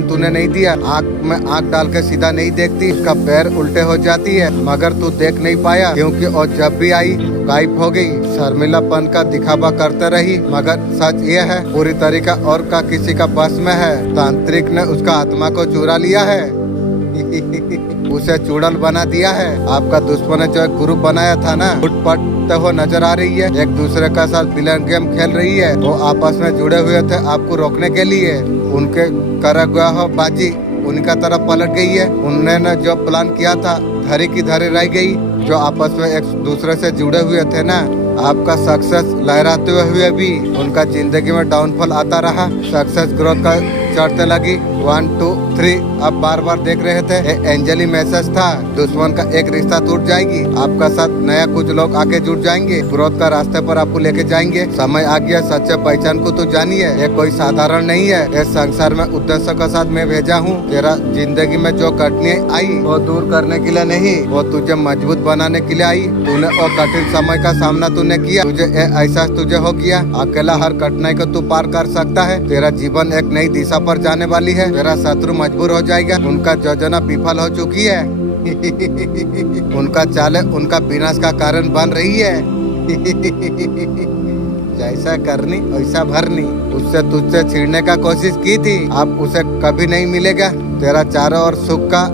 तूने नहीं दिया। आँख में आँख डाल के सीधा नहीं देखती, उसका पैर उल्टे हो जाती है, मगर तू देख नहीं पाया क्योंकि वो जब भी आई गायब हो गई। शर्मिलापन का दिखावा करते रही, मगर सच ये है पूरी तरीका और का किसी का बस में है। तांत्रिक ने उसका आत्मा को चुरा लिया है। उसे चुड़ैल बना दिया है। आपका दुश्मन जो एक ग्रुप बनाया था ना, फुटपटते हुए नजर आ रही है। एक दूसरे का साथ विलन गेम खेल रही है। वो आपस में जुड़े हुए थे आपको रोकने के लिए। उनके करा गया हो बाजी उनका तरफ पलट गई है। उन्होंने जो प्लान किया था धरी की धरी रह गई। जो आपस में एक दूसरे से जुड़े हुए थे ना, आपका सक्सेस लहराते हुए भी उनका जिंदगी में डाउनफॉल आता रहा। सक्सेस ग्रोथ का चढ़ते लगी 1 2 3। अब बार बार देख रहे थे एंजली मैसेज था, दुश्मन का एक रिश्ता टूट जाएगी। आपका साथ नया कुछ लोग आके जुड़ जाएंगे, ग्रोथ का रास्ते पर आपको लेके जाएंगे। समय आ गया सच्चे पहचान को तो जानिए। ये कोई साधारण नहीं है। इस संसार में उद्देश्य के साथ मैं भेजा हूँ। तेरा जिंदगी में जो कठिनाई आई वो दूर करने के लिए नहीं, वो तुझे मजबूत बनाने के लिए आई। तूने वो कठिन समय का सामना तूने किया, तुझे एहसास तुझे हो गया। अकेला हर कठिनाई को तू पार कर सकता है। तेरा जीवन एक नई दिशा पर जाने वाली है। तेरा शत्रु मजबूर हो जाएगा। उनका योजना विफल हो चुकी है। उनका चाले उनका विनाश का कारण बन रही है। जैसा करनी वैसा भरनी। उससे तुझसे छीनने का कोशिश की थी, अब उसे कभी नहीं मिलेगा। तेरा चारों ओर सुख का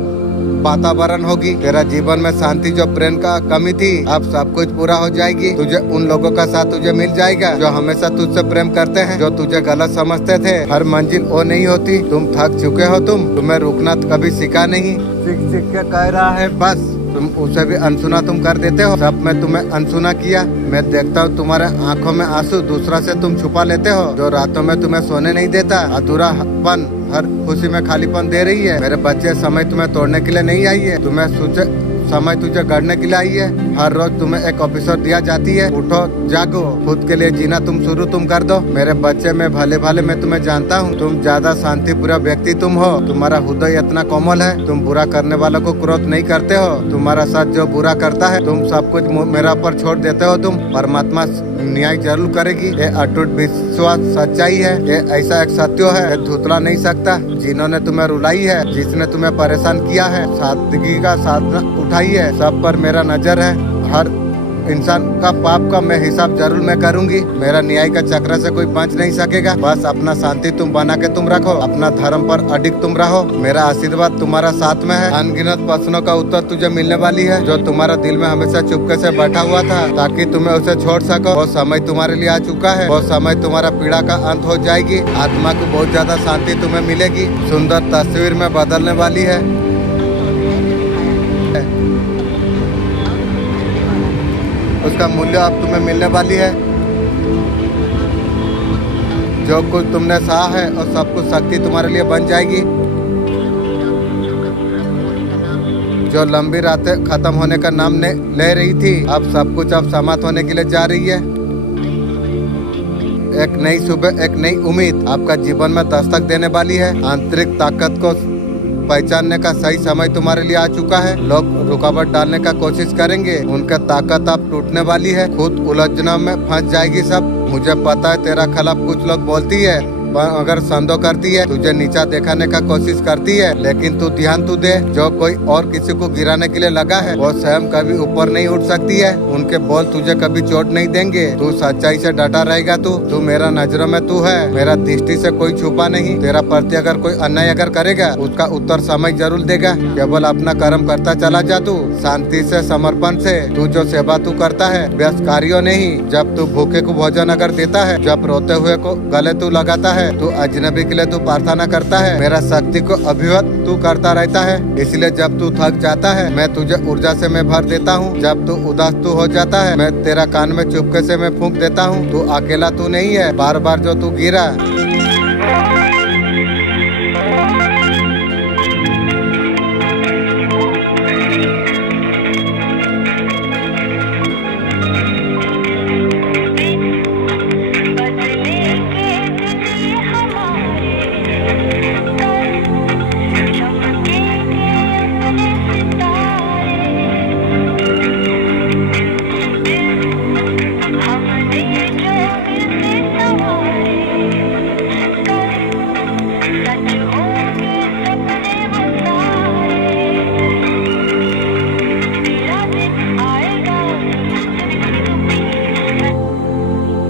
वातावरण होगी। तेरा जीवन में शांति जो प्रेम का कमी थी, अब सब कुछ पूरा हो जाएगी। तुझे उन लोगों का साथ तुझे मिल जाएगा जो हमेशा तुझसे प्रेम करते हैं, जो तुझे गलत समझते थे। हर मंजिल वो नहीं होती। तुम थक चुके हो। तुम्हें रुकना कभी सीखा नहीं। सीख के कह रहा है बस। तुम उसे भी अनसुना तुम कर देते हो। सब में तुम्हें अनसुना किया। मैं देखता हूँ तुम्हारे आंखों में आंसू दूसरा से तुम छुपा लेते हो। जो रातों में तुम्हें सोने नहीं देता, अधूरापन हर खुशी में खालीपन दे रही है। मेरे बच्चे, समय तुम्हें तोड़ने के लिए नहीं आई है, तुम्हें सोचे समय तुझे गढ़ने के लिए आई है। हर रोज तुम्हें एक ऑफिसर दिया जाती है। उठो, जागो, खुद के लिए जीना तुम कर दो। मेरे बच्चे, मैं भले भले मैं तुम्हें जानता हूँ। तुम ज्यादा शांतिपूर्ण व्यक्ति तुम हो। तुम्हारा हृदय इतना कोमल है। तुम बुरा करने वालों को क्रोध नहीं करते हो। तुम्हारा साथ जो बुरा करता है, तुम सब कुछ मेरा पर छोड़ देते हो। तुम परमात्मा न्याय जरूर करेगी। ये अटूट विश्वास सच्चाई है। ये ऐसा एक सत्य है, ये धुतला नहीं सकता। जिन्होंने तुम्हें रुलाई है, जिसने तुम्हें परेशान किया है, सादगी का साधना उठाई है। सब पर मेरा नजर है। हर इंसान का पाप का मैं हिसाब जरूर मैं करूंगी। मेरा न्याय का चक्र से कोई बच नहीं सकेगा। बस अपना शांति तुम बना के तुम रखो। अपना धर्म पर अडिग तुम रहो। मेरा आशीर्वाद तुम्हारा साथ में है। अनगिनत प्रश्नों का उत्तर तुझे मिलने वाली है। जो तुम्हारा दिल में हमेशा चुपके से बैठा हुआ था, ताकि तुम्हें उसे छोड़ सको, वो समय तुम्हारे लिए आ चुका है। वो समय तुम्हारा पीड़ा का अंत हो जाएगी। आत्मा को बहुत ज्यादा शांति तुम्हें मिलेगी। सुंदर तस्वीर में बदलने वाली है। उसका मूल्य अब तुम्हें मिलने वाली है। जो कुछ तुमने सहा है और सब कुछ शक्ति तुम्हारे लिए बन जाएगी। जो लंबी रातें खत्म होने का नाम ले रही थी, अब सब कुछ अब समाप्त होने के लिए जा रही है। एक नई सुबह, एक नई उम्मीद आपका जीवन में दस्तक देने वाली है। आंतरिक ताकत को पहचानने का सही समय तुम्हारे लिए आ चुका है। लोग रुकावट डालने का कोशिश करेंगे, उनका ताकत अब टूटने वाली है। खुद उलझनों में फंस जाएगी सब। मुझे पता है तेरा खिलाफ कुछ लोग बोलती है, अगर संदेह करती है, तुझे नीचा दिखाने का कोशिश करती है, लेकिन तू ध्यान तू दे, जो कोई और किसी को गिराने के लिए लगा है वो स्वयं कभी ऊपर नहीं उठ सकती है। उनके बोल तुझे कभी चोट नहीं देंगे। तू सच्चाई से डटा रहेगा। तू मेरा नजरों में तू है, मेरा दृष्टि से कोई छुपा नहीं। तेरा प्रति अगर कोई अन्याय अगर करेगा, उसका उत्तर समय जरूर देगा। केवल अपना कर्म करता चला जा तू, शांति से, समर्पण से। तू जो सेवा तू करता है व्यस्त कार्यों नहीं। जब तू भूखे को भोजन अगर देता है, जब रोते हुए को गले तू लगाता है, तू अजनबी के लिए तू प्रार्थना करता है, मेरा शक्ति को अभिव्यक्त तू करता रहता है। इसलिए जब तू थक जाता है, मैं तुझे ऊर्जा से मैं भर देता हूँ। जब तू उदास तू हो जाता है, मैं तेरा कान में चुपके से मैं फूंक देता हूँ। तू अकेला तू नहीं है, बार बार जो तू गिरा।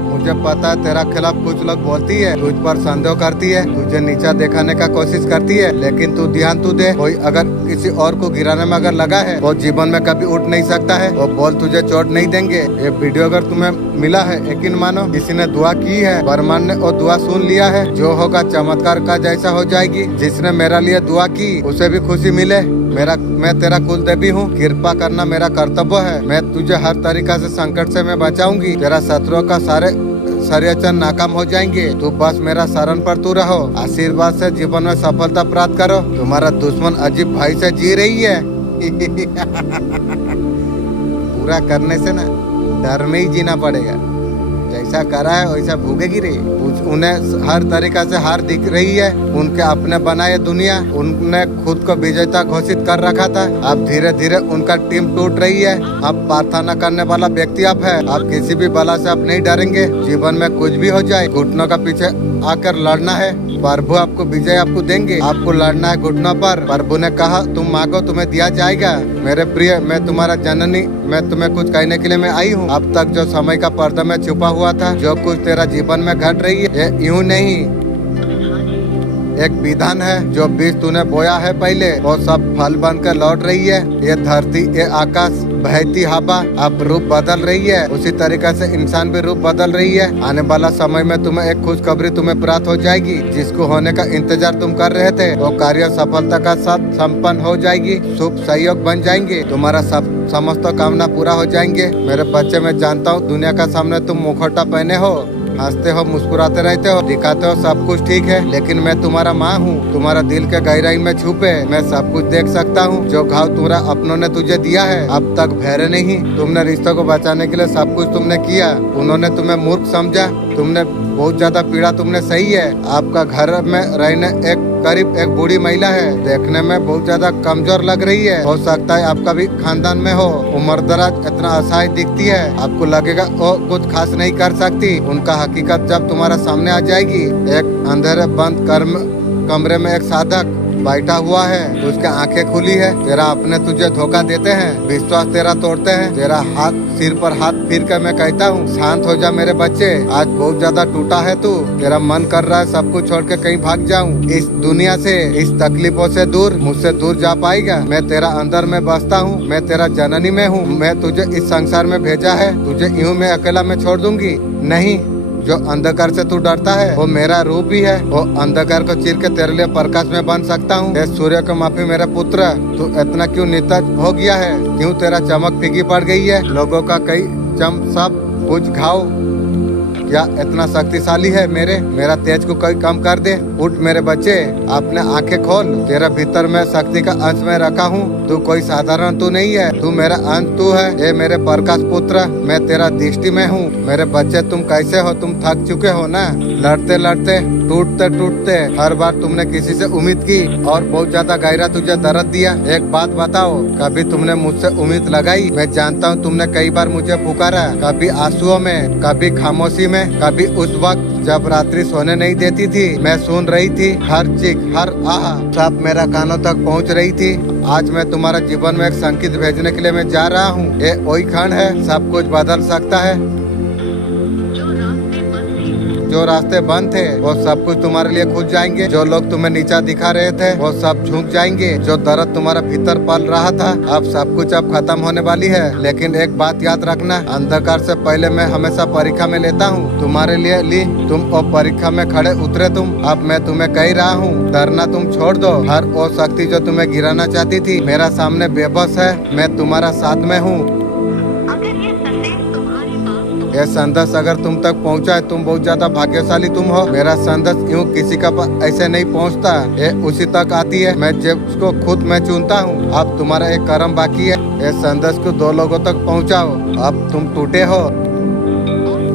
मुझे पता है तेरा खिलाफ कुछ लोग बोलती है, तुझ पर संदेह करती है, तुझे नीचा दिखाने का कोशिश करती है, लेकिन तू ध्यान तू दे, कोई अगर किसी और को गिराने में अगर लगा है, वो जीवन में कभी उठ नहीं सकता है। वो बोल तुझे चोट नहीं देंगे। ये वीडियो अगर तुम्हें मिला है, यकीन मानो किसी ने दुआ की है, ब्रह्मांड ने वो दुआ सुन लिया है। जो होगा चमत्कार का जैसा हो जाएगी। जिसने मेरा लिए दुआ की, उसे भी खुशी मिले। मैं तेरा कुल देवी हूँ, कृपा करना मेरा कर्तव्य है। मैं तुझे हर तरीका से संकट से मैं बचाऊंगी। तेरा शत्रुओं का सारे षड्यंत्र नाकाम हो जाएंगे। तू बस मेरा शरण पर तू रहो। आशीर्वाद से जीवन में सफलता प्राप्त करो। तुम्हारा दुश्मन अजीब भाई से जी रही है। पूरा करने से ना डर में ही जीना पड़ेगा। जैसा करा है वैसा भोगेगी रे। उन्हें हर तरीका से हार दिख रही है। उनके अपने बनाए दुनिया, उनने खुद को विजेता घोषित कर रखा था। अब धीरे धीरे उनका टीम टूट रही है। अब प्रार्थना करने वाला व्यक्ति आप है। आप किसी भी बला से आप नहीं डरेंगे। जीवन में कुछ भी हो जाए, घुटनों का पीछे आकर लड़ना है। प्रभु आपको विजय आपको देंगे। आपको लड़ना है घुटनों पर। प्रभु ने कहा तुम मांगो तुम्हें दिया जाएगा। मेरे प्रिय, मैं तुम्हारा जननी, मैं तुम्हें कुछ कहने के लिए मैं आई हूँ। अब तक जो समय का पर्दा में छुपा हुआ था, जो कुछ तेरा जीवन में घट रही है, ये यूं नहीं, एक विधान है। जो बीज तूने बोया है पहले, वो सब फल बनकर लौट रही है। ये धरती, ये आकाश, बहती हवा अब रूप बदल रही है। उसी तरीके से इंसान भी रूप बदल रही है। आने वाला समय में तुम्हें एक खुशखबरी तुम्हें प्राप्त हो जाएगी। जिसको होने का इंतजार तुम कर रहे थे, वो कार्य सफलता का साथ संपन्न हो जाएगी। शुभ सहयोग बन जाएंगे। तुम्हारा सब समस्त कामना पूरा हो जाएंगे। मेरे बच्चे, मैं जानता हूँ दुनिया का सामने तुम मुखौटा पहने हो, हंसते हो, मुस्कुराते रहते हो, दिखाते हो सब कुछ ठीक है, लेकिन मैं तुम्हारा माँ हूँ। तुम्हारा दिल के गहराई में छुपे मैं सब कुछ देख सकता हूँ। जो घाव तुम्हारा अपनों ने तुझे दिया है, अब तक भरे नहीं। तुमने रिश्तों को बचाने के लिए सब कुछ तुमने किया। उन्होंने तुम्हें मूर्ख समझा। तुमने बहुत ज्यादा पीड़ा तुमने सही है। आपका घर में रहने एक करीब एक बूढ़ी महिला है। देखने में बहुत ज्यादा कमजोर लग रही है। हो सकता है आपका भी खानदान में हो। उम्र दराज इतना असहाय दिखती है। आपको लगेगा वो कुछ खास नहीं कर सकती। उनका हकीकत जब तुम्हारा सामने आ जाएगी। एक अंधेरे बंद कमरे में एक साधक बैठा हुआ है। उसके आंखें खुली है। तेरा अपने तुझे धोखा देते हैं, विश्वास तेरा तोड़ते हैं। तेरा हाथ सिर पर हाथ फिर कर मैं कहता हूँ, शांत हो जा मेरे बच्चे। आज बहुत ज्यादा टूटा है तू। तेरा मन कर रहा है सब कुछ छोड़ के कहीं भाग जाऊँ, इस दुनिया से, इस तकलीफों से दूर। मुझसे दूर जा पाएगा? मैं तेरा अंदर में बसता हूँ। मैं तेरा जननी में हूँ। मैं तुझे इस संसार में भेजा है। तुझे यूँ मैं अकेला में छोड़ दूंगी नहीं। जो अंधकार से तू डरता है, वो मेरा रूप ही है। वो अंधकार को चीर के तेरे लिए प्रकाश में बन सकता हूँ। सूर्य को माफी मेरे पुत्र, तू इतना क्यों नितज हो गया है? क्यों तेरा चमक फीकी पड़ गई है? लोगों का कई चम सब कुछ घाव क्या इतना शक्तिशाली है? मेरा तेज को कोई कम कर दे। उठ मेरे बच्चे, अपने आंखें खोल। तेरा भीतर में शक्ति का अंश में रखा हूँ। तू कोई साधारण तू नहीं है। तू मेरा अंश तू है। ये मेरे प्रकाश पुत्र, मैं तेरा दृष्टि में हूँ। मेरे बच्चे, तुम कैसे हो? तुम थक चुके हो ना? लड़ते लड़ते, टूटते टूटते हर बार तुमने किसी से उम्मीद की और बहुत ज्यादा गहरा तुझे दर्द दिया। एक बात बताओ, कभी तुमने मुझसे उम्मीद लगाई? मैं जानता हूँ तुमने कई बार मुझे पुकारा, कभी आंसुओं में, कभी खामोशी में, में, कभी उस वक्त जब रात्रि सोने नहीं देती थी। मैं सुन रही थी हर चीख, हर आह सब मेरा कानों तक पहुंच रही थी। आज मैं तुम्हारा जीवन में एक संकेत भेजने के लिए मैं जा रहा हूँ। ये वही क्षण है, सब कुछ बदल सकता है। जो रास्ते बंद थे वो सब कुछ तुम्हारे लिए खुल जाएंगे। जो लोग तुम्हें नीचा दिखा रहे थे वो सब झुक जाएंगे। जो दर्द तुम्हारा भीतर पल रहा था, अब सब कुछ अब खत्म होने वाली है। लेकिन एक बात याद रखना, अंधकार से पहले मैं हमेशा परीक्षा में लेता हूँ। तुम्हारे लिए ली तुम वो परीक्षा में खड़े उतरे तुम। अब मैं तुम्हें कह रहा हूँ, डरना तुम छोड़ दो। हर वो शक्ति जो तुम्हें गिराना चाहती थी मेरा सामने बेबस है। मैं तुम्हारा साथ में हूँ। यह संदेश अगर तुम तक पहुंचा है, तुम बहुत ज्यादा भाग्यशाली तुम हो। मेरा संदेश यूँ किसी का ऐसे नहीं पहुंचता, ये उसी तक आती है मैं जिसको खुद मैं चुनता हूँ। अब तुम्हारा एक कर्म बाकी है, ये संदेश को 2 लोगों तक पहुंचाओ। अब तुम टूटे हो,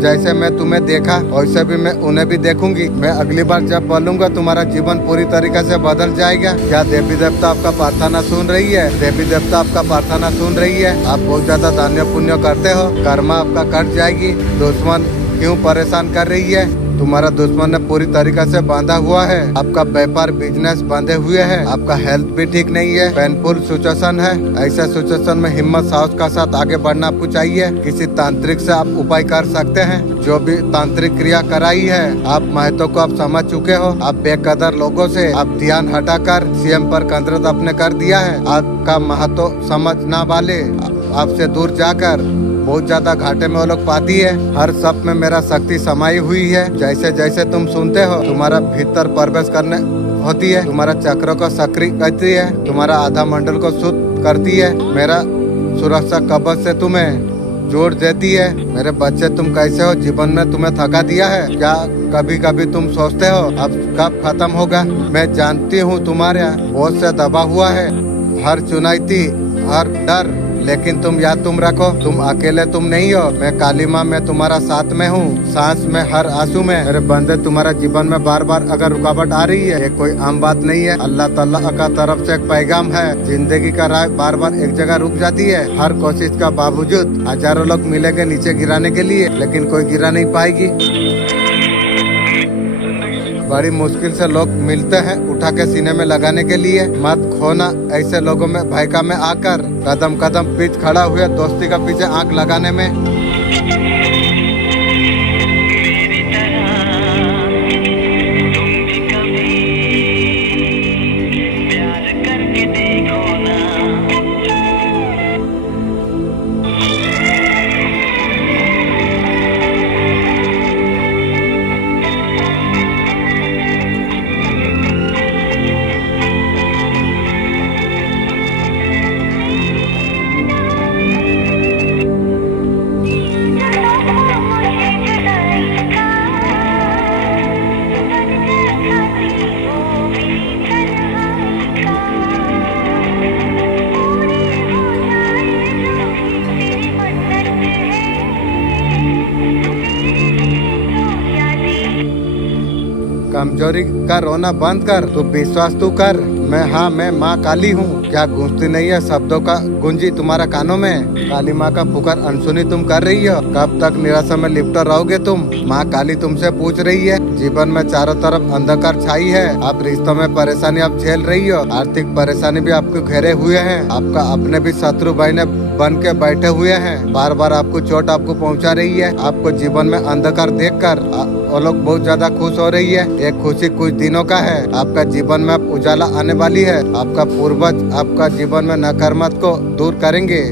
जैसे मैं तुम्हें देखा वैसे भी मैं उन्हें भी देखूंगी। मैं अगली बार जब बोलूंगा तुम्हारा जीवन पूरी तरीके से बदल जाएगा। क्या देवी देवता आपका प्रार्थना सुन रही है? देवी देवता आपका प्रार्थना सुन रही है? आप बहुत ज्यादा दान्य पुण्य करते हो, कर्मा आपका कट जाएगी। दुश्मन क्यों परेशान कर रही है? तुम्हारा दुश्मन ने पूरी तरीके से बांधा हुआ है। आपका व्यापार बिजनेस बांधे हुए है। आपका हेल्थ भी ठीक नहीं है, पेनफुल सिचुएशन है। ऐसे सिचुएशन में हिम्मत साहस का साथ आगे बढ़ना आपको चाहिए। किसी तांत्रिक से आप उपाय कर सकते हैं। जो भी तांत्रिक क्रिया कराई है, आप महत्व को आप समझ चुके हो। आप बेकदर लोगों से आप ध्यान हटाकर सीएम पर केंद्रित आपने कर दिया है। आपका महत्व समझना वाले आपसे दूर जाकर बहुत ज्यादा घाटे में वो लोग पाती है। हर सब में मेरा शक्ति समाई हुई है। जैसे जैसे तुम सुनते हो तुम्हारा भीतर प्रवेश करने होती है, तुम्हारा चक्र को सक्रिय करती है, तुम्हारा आधा मंडल को शुद्ध करती है। मेरा सुरक्षा कवच से तुम्हें जोड़ देती है। मेरे बच्चे तुम कैसे हो? जीवन में तुम्हें थका दिया है क्या? कभी कभी तुम सोचते हो अब कब खत्म होगा? मैं जानती हूँ तुम्हारे बहुत से दबा हुआ है, हर चुनौती, हर डर, लेकिन तुम याद तुम रखो, तुम अकेले तुम नहीं हो। मैं काली माँ, मैं तुम्हारा साथ में हूँ, सांस में, हर आंसू में। मेरे बंदे तुम्हारा जीवन में बार बार अगर रुकावट आ रही है, ये कोई आम बात नहीं है। अल्लाह ताला का तरफ से एक पैगाम है। जिंदगी का राह बार बार एक जगह रुक जाती है। हर कोशिश का बावजूद हजारों लोग मिलेंगे नीचे गिराने के लिए, लेकिन कोई गिरा नहीं पाएगी। बड़ी मुश्किल से लोग मिलते हैं उठा के सीने में लगाने के लिए। मत खोना ऐसे लोगों में भयका में आकर, कदम कदम पीछे खड़ा हुए दोस्ती का पीछे आंख लगाने में। कमजोरी का रोना बंद कर, तू विश्वास तू कर। मैं माँ काली हूँ। क्या गूंजती नहीं है शब्दों का गुंजी तुम्हारा कानों में? काली माँ का पुकार अनसुनी तुम कर रही हो। कब तक निराशा में लिपटे रहोगे तुम? माँ काली तुमसे पूछ रही है। जीवन में चारों तरफ अंधकार छाई है। आप रिश्तों में परेशानी आप झेल रही हो। आर्थिक परेशानी भी आपको घेरे हुए हैं। आपका अपने भी शत्रु बहने बन के बैठे हुए हैं। बार बार आपको चोट आपको पहुंचा रही है। आपको जीवन में अंधकार देखकर वो लोग बहुत ज्यादा खुश हो रही है। एक खुशी कुछ दिनों का है। आपका जीवन में अब उजाला आने वाली है। आपका पूर्वज आपका जीवन में नकारात्मक को दूर करेंगे।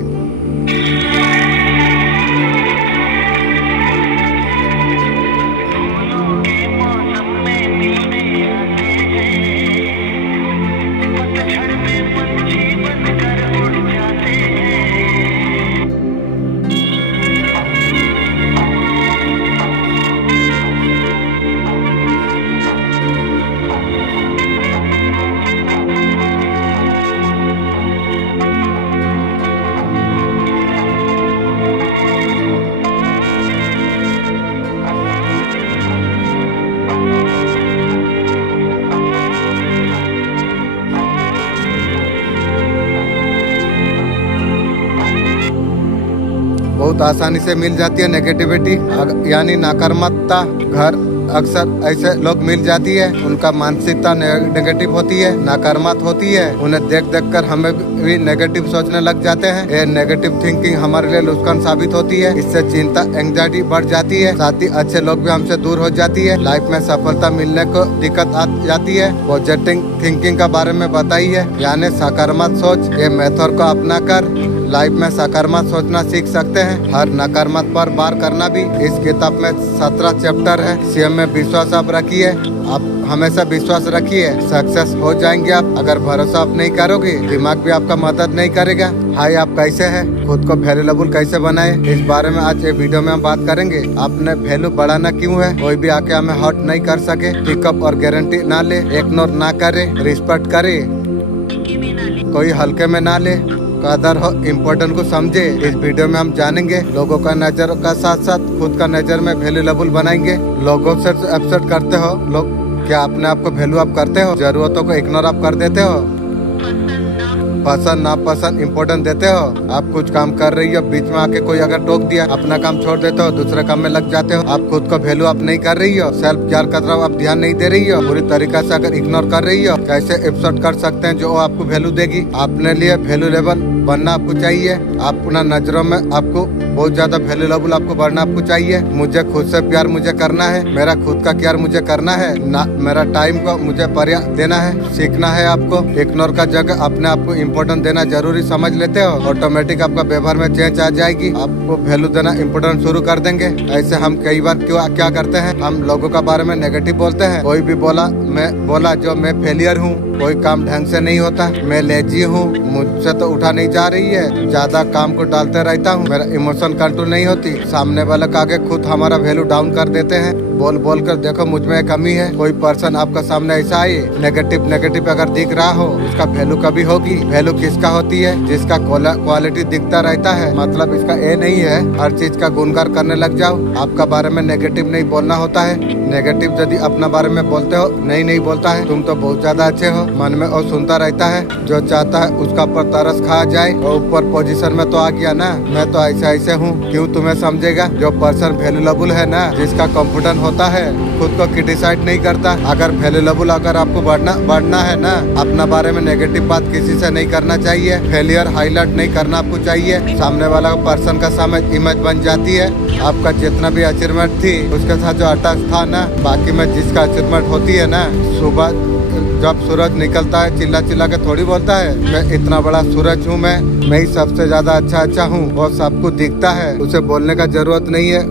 बहुत आसानी से मिल जाती है नेगेटिविटी, यानी नकारात्मकता घर अक्सर ऐसे लोग मिल जाती है, उनका मानसिकता नेगेटिव होती है, नकारात्मक होती है, उन्हें देख देख कर हमें भी नेगेटिव सोचने लग जाते हैं। ये नेगेटिव थिंकिंग हमारे लिए नुकसान साबित होती है, इससे चिंता एंग्जाइटी बढ़ जाती है, साथ ही अच्छे लोग भी हमसे दूर हो जाती है, लाइफ में सफलता मिलने को दिक्कत आ जाती है। पॉजिटिव थिंकिंग का बारे में बताई है, यानी सकारात्मक सोच। ये मेथड को अपना कर लाइफ में सकारात्मक सोचना सीख सकते हैं, हर नकारात्मक पर वार करना भी। इस किताब में 17 चैप्टर है। स्वयं में विश्वास आप रखिए, आप हमेशा विश्वास रखिए, सक्सेस हो जाएंगे आप। अगर भरोसा आप नहीं करोगे, दिमाग भी आपका मदद नहीं करेगा। हाय, आप कैसे हैं? खुद को वैल्यूएबल कैसे बनाए, इस बारे में आज ये वीडियो में हम बात करेंगे। आपने वैल्यू बढ़ाना क्यों है, कोई भी आके हमें हर्ट नहीं कर सके। पिकअप और गारंटी ना ले, इग्नोर ना करे, रिस्पेक्ट करे, कोई हल्के में ना ले, कदर हो इम्पोर्टेंट को समझे। इस वीडियो में हम जानेंगे लोगों का नजर का साथ साथ खुद का नजर में वैल्यूएबल बनाएंगे। लोगों से अपसेट करते हो लोग, क्या अपने आप को वैल्यू आप करते हो? जरूरतों को इग्नोर आप कर देते हो? पसंद नापसंद इम्पोर्टेंट देते हो? आप कुछ काम कर रही हो, बीच में आके कोई अगर टोक दिया, अपना काम छोड़ देते हो, दूसरे काम में लग जाते हो। आप खुद को वैल्यू आप नहीं कर रही हो, सेल्फ केयर का तरफ आप ध्यान नहीं दे रही हो, पूरी तरीका से अगर इग्नोर कर रही हो, कैसे एफर्ट कर सकते हैं जो आपको वैल्यू देगी। अपने लिए वैल्यूएबल बनना आपको चाहिए, अपना नजरों में आपको बहुत ज्यादा वैल्यूएबल आपको बढ़ना आपको चाहिए। मुझे खुद से प्यार मुझे करना है, मेरा खुद का केयर मुझे करना है ना, मेरा टाइम को मुझे पर्याप्त देना है, सीखना है आपको। इग्नोर का जगह अपने आप को इम्पोर्टेंट देना जरूरी समझ लेते हो, ऑटोमेटिक आपका व्यवहार में चेंज आ जाएगी, आपको वैल्यू देना इम्पोर्टेंट शुरू कर देंगे। ऐसे हम कई बार क्या करते हैं, हम लोगों का बारे में नेगेटिव बोलते हैं। कोई भी बोला जो मैं फेलियर हूँ, कोई काम ढंग से नहीं होता, मैं लेजी हूँ, मुझसे तो उठा नहीं जा रही है, ज्यादा काम को डालते रहता हूँ, मेरा इमोशन कंट्रोल नहीं होती। सामने वाले का आगे खुद हमारा वैल्यू डाउन कर देते हैं, बोल कर देखो मुझ में कमी है। कोई पर्सन आपका सामने ऐसा आए नेगेटिव अगर दिख रहा हो, उसका वैल्यू कभी होगी। वैल्यू किसका होती है? जिसका क्वालिटी दिखता रहता है। मतलब इसका ये नहीं है हर चीज का गुणगान करने लग जाओ, आपका बारे में नेगेटिव नहीं बोलना होता है। नेगेटिव यदि अपना बारे में बोलते हो, नहीं बोलता है, तुम तो बहुत ज्यादा अच्छे हो, मन में और सुनता रहता है, जो चाहता है उसका पर तरस खा जाए और ऊपर पोजीशन में तो आ गया ना, मैं तो ऐसे हूँ, क्यों तुम्हें समझेगा? जो पर्सन वैल्यूएबल है ना, जिसका कॉन्फिडेंस होता है, खुद को क्रिटिसाइज नहीं करता। अगर वैल्यूएबल अगर आपको बढ़ना है ना, अपना बारे में नेगेटिव बात किसी से नहीं करना चाहिए, फेलियर हाईलाइट नहीं करना आपको चाहिए। सामने वाला पर्सन का सामने इमेज बन जाती है, आपका जितना भी अचीवमेंट थी उसके साथ जो अटैच था ना, बाकी में जिसका अचीवमेंट होती है ना, सुबह जब सूरज निकलता है चिल्ला के थोड़ी बोलता है मैं इतना बड़ा सूरज हूँ, मैं ही सबसे ज्यादा अच्छा हूँ, और सबको दिखता है, उसे बोलने का जरूरत नहीं है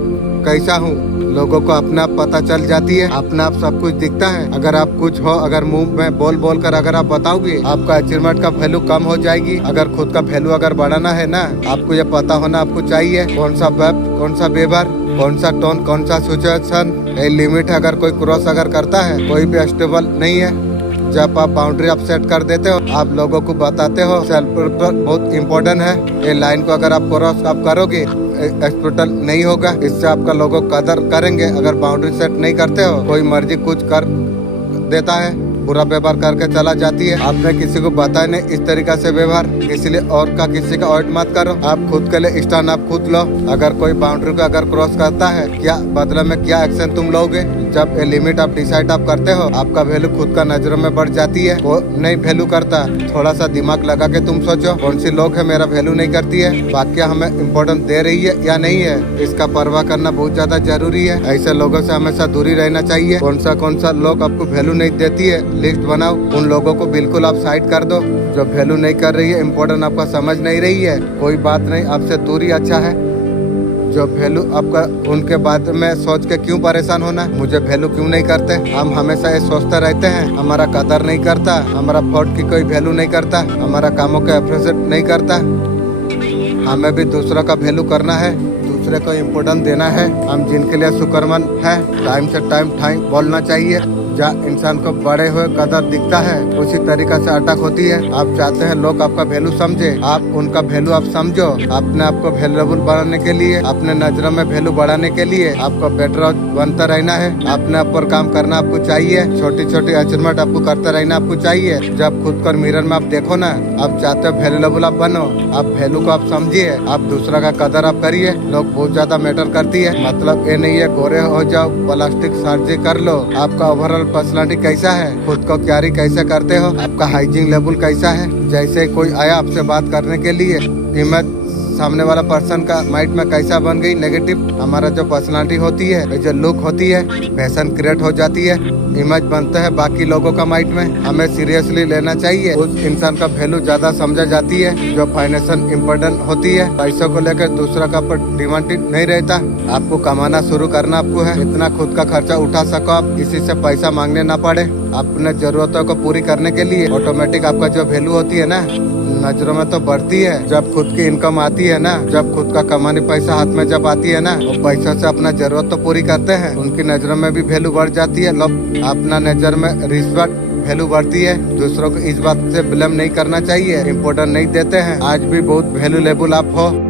कैसा हूँ। लोगों को अपने आप पता चल जाती है, अपने आप सब कुछ दिखता है। अगर आप कुछ हो, अगर मुंह में बोल कर अगर आप बताओगे, आपका अचीवमेंट का वैल्यू कम हो जाएगी। अगर खुद का वैल्यू अगर बढ़ाना है ना, आपको ये पता होना आपको चाहिए, कौन सा वेब, कौन सा व्यवहार, कौन सा टोन, कौन सा सिचुएशन, लिमिट है। अगर कोई क्रॉस अगर करता है, कोई भी स्टेबल नहीं है। जब आप बाउंड्री आप सेट कर देते हो, आप लोगों को बताते हो सेल्फ बहुत इम्पोर्टेंट है, ये लाइन को अगर आप क्रॉस आप करोगे एक्सपेक्टल नहीं होगा, इससे आपका लोगों कदर करेंगे। अगर बाउंड्री सेट नहीं करते हो, कोई मर्जी कुछ कर देता है, बुरा व्यवहार करके चला जाती है। आपने किसी को बताया नहीं इस तरीका से व्यवहार, इसलिए और का किसी का अवॉइड मत करो, आप खुद के लिए स्टैंड आप खुद लो। अगर कोई बाउंड्री को अगर क्रॉस करता है, क्या बदले में क्या एक्शन तुम लोगे? जब ये लिमिट आप डिसाइड आप करते हो, आपका वैल्यू खुद का नजरों में बढ़ जाती है। वो नहीं वैल्यू करता, थोड़ा सा दिमाग लगा के तुम सोचो, कौन सी लोग है मेरा वैल्यू नहीं करती है, बाकी हमें इम्पोर्टेंस दे रही है या नहीं है, इसका परवाह करना बहुत ज्यादा जरूरी है। ऐसे लोगों से हमेशा दूरी रहना चाहिए। कौन सा लोग आपको वैल्यू नहीं देती है, लिस्ट बनाओ, उन लोगों को बिल्कुल आप साइड कर दो। जो वैल्यू नहीं कर रही है, इम्पोर्टेंट आपका समझ नहीं रही है, कोई बात नहीं, आपसे दूरी अच्छा है। जो वैल्यू आपका, उनके बात में सोच के क्यों परेशान होना, मुझे वैल्यू क्यों नहीं करते। हम हमेशा ये सोचते रहते हैं, हमारा कदर नहीं करता, हमारा थॉट की कोई वैल्यू नहीं करता, हमारा कामों का अप्रिशिएट नहीं करता। हमें भी दूसरों का वैल्यू करना है, दूसरे को इम्पोर्टेंस देना है। हम जिनके लिए शुक्रमन है, टाइम से टाइम बोलना चाहिए। जहाँ इंसान को बड़े हुए कदर दिखता है उसी तरीका से अटक होती है। आप चाहते हैं लोग आपका वैल्यू समझे, आप उनका वैल्यू आप समझो। अपने आप को वैल्यूएबल बनाने के लिए, अपने नजरों में वैल्यू बढ़ाने के लिए आपको बेटर बनता रहना है। अपने आप पर काम करना आपको चाहिए। छोटी छोटी अचीवमेंट आपको करते रहना आपको चाहिए। जब खुद को मिरर में आप देखो ना, आप चाहते हो वैल्यूएबल आप बनो, आप वैल्यू को आप समझिए, आप दूसरा का कदर आप करिए। लोग बहुत ज्यादा मैटर करती है। मतलब ये नहीं है गोरे हो जाओ, प्लास्टिक सर्जरी कर लो। आपका ओवरऑल पर्सनालिटी कैसा है, खुद को कैरी कैसे करते हो, आपका हाइजीन लेवल कैसा है। जैसे कोई आया आपसे बात करने के लिए, इमेज सामने वाला पर्सन का माइंड में कैसा बन गई नेगेटिव। हमारा जो पर्सनालिटी होती है, जो लुक होती है, फैशन क्रिएट हो जाती है, इमेज बनता है बाकी लोगों का माइंड में। हमें सीरियसली लेना चाहिए। उस इंसान का वैल्यू ज्यादा समझा जाती है जो फाइनेंशियल इम्पोर्टेंट होती है। पैसों को लेकर दूसरा का पर डिमांडेड नहीं रहता। आपको कमाना शुरू करना आपको है, इतना खुद का खर्चा उठा सको आप, किसी से पैसा मांगने ना पड़े। अपने जरूरतों को पूरी करने के लिए ऑटोमेटिक आपका जो वैल्यू होती है ना, नजरों में तो बढ़ती है। जब खुद की इनकम आती है ना, जब खुद का कमाने पैसा हाथ में जब आती है ना, वो पैसों से अपना जरूरत तो पूरी करते हैं, उनकी नजरों में भी वैल्यू बढ़ जाती है। लोग अपना नजर में रिस्पेक्ट वैल्यू बढ़ती है। दूसरों को इस बात से ब्लेम नहीं करना चाहिए, इम्पोर्टेंट नहीं देते हैं। आज भी बहुत वैल्यूएबल आप हो।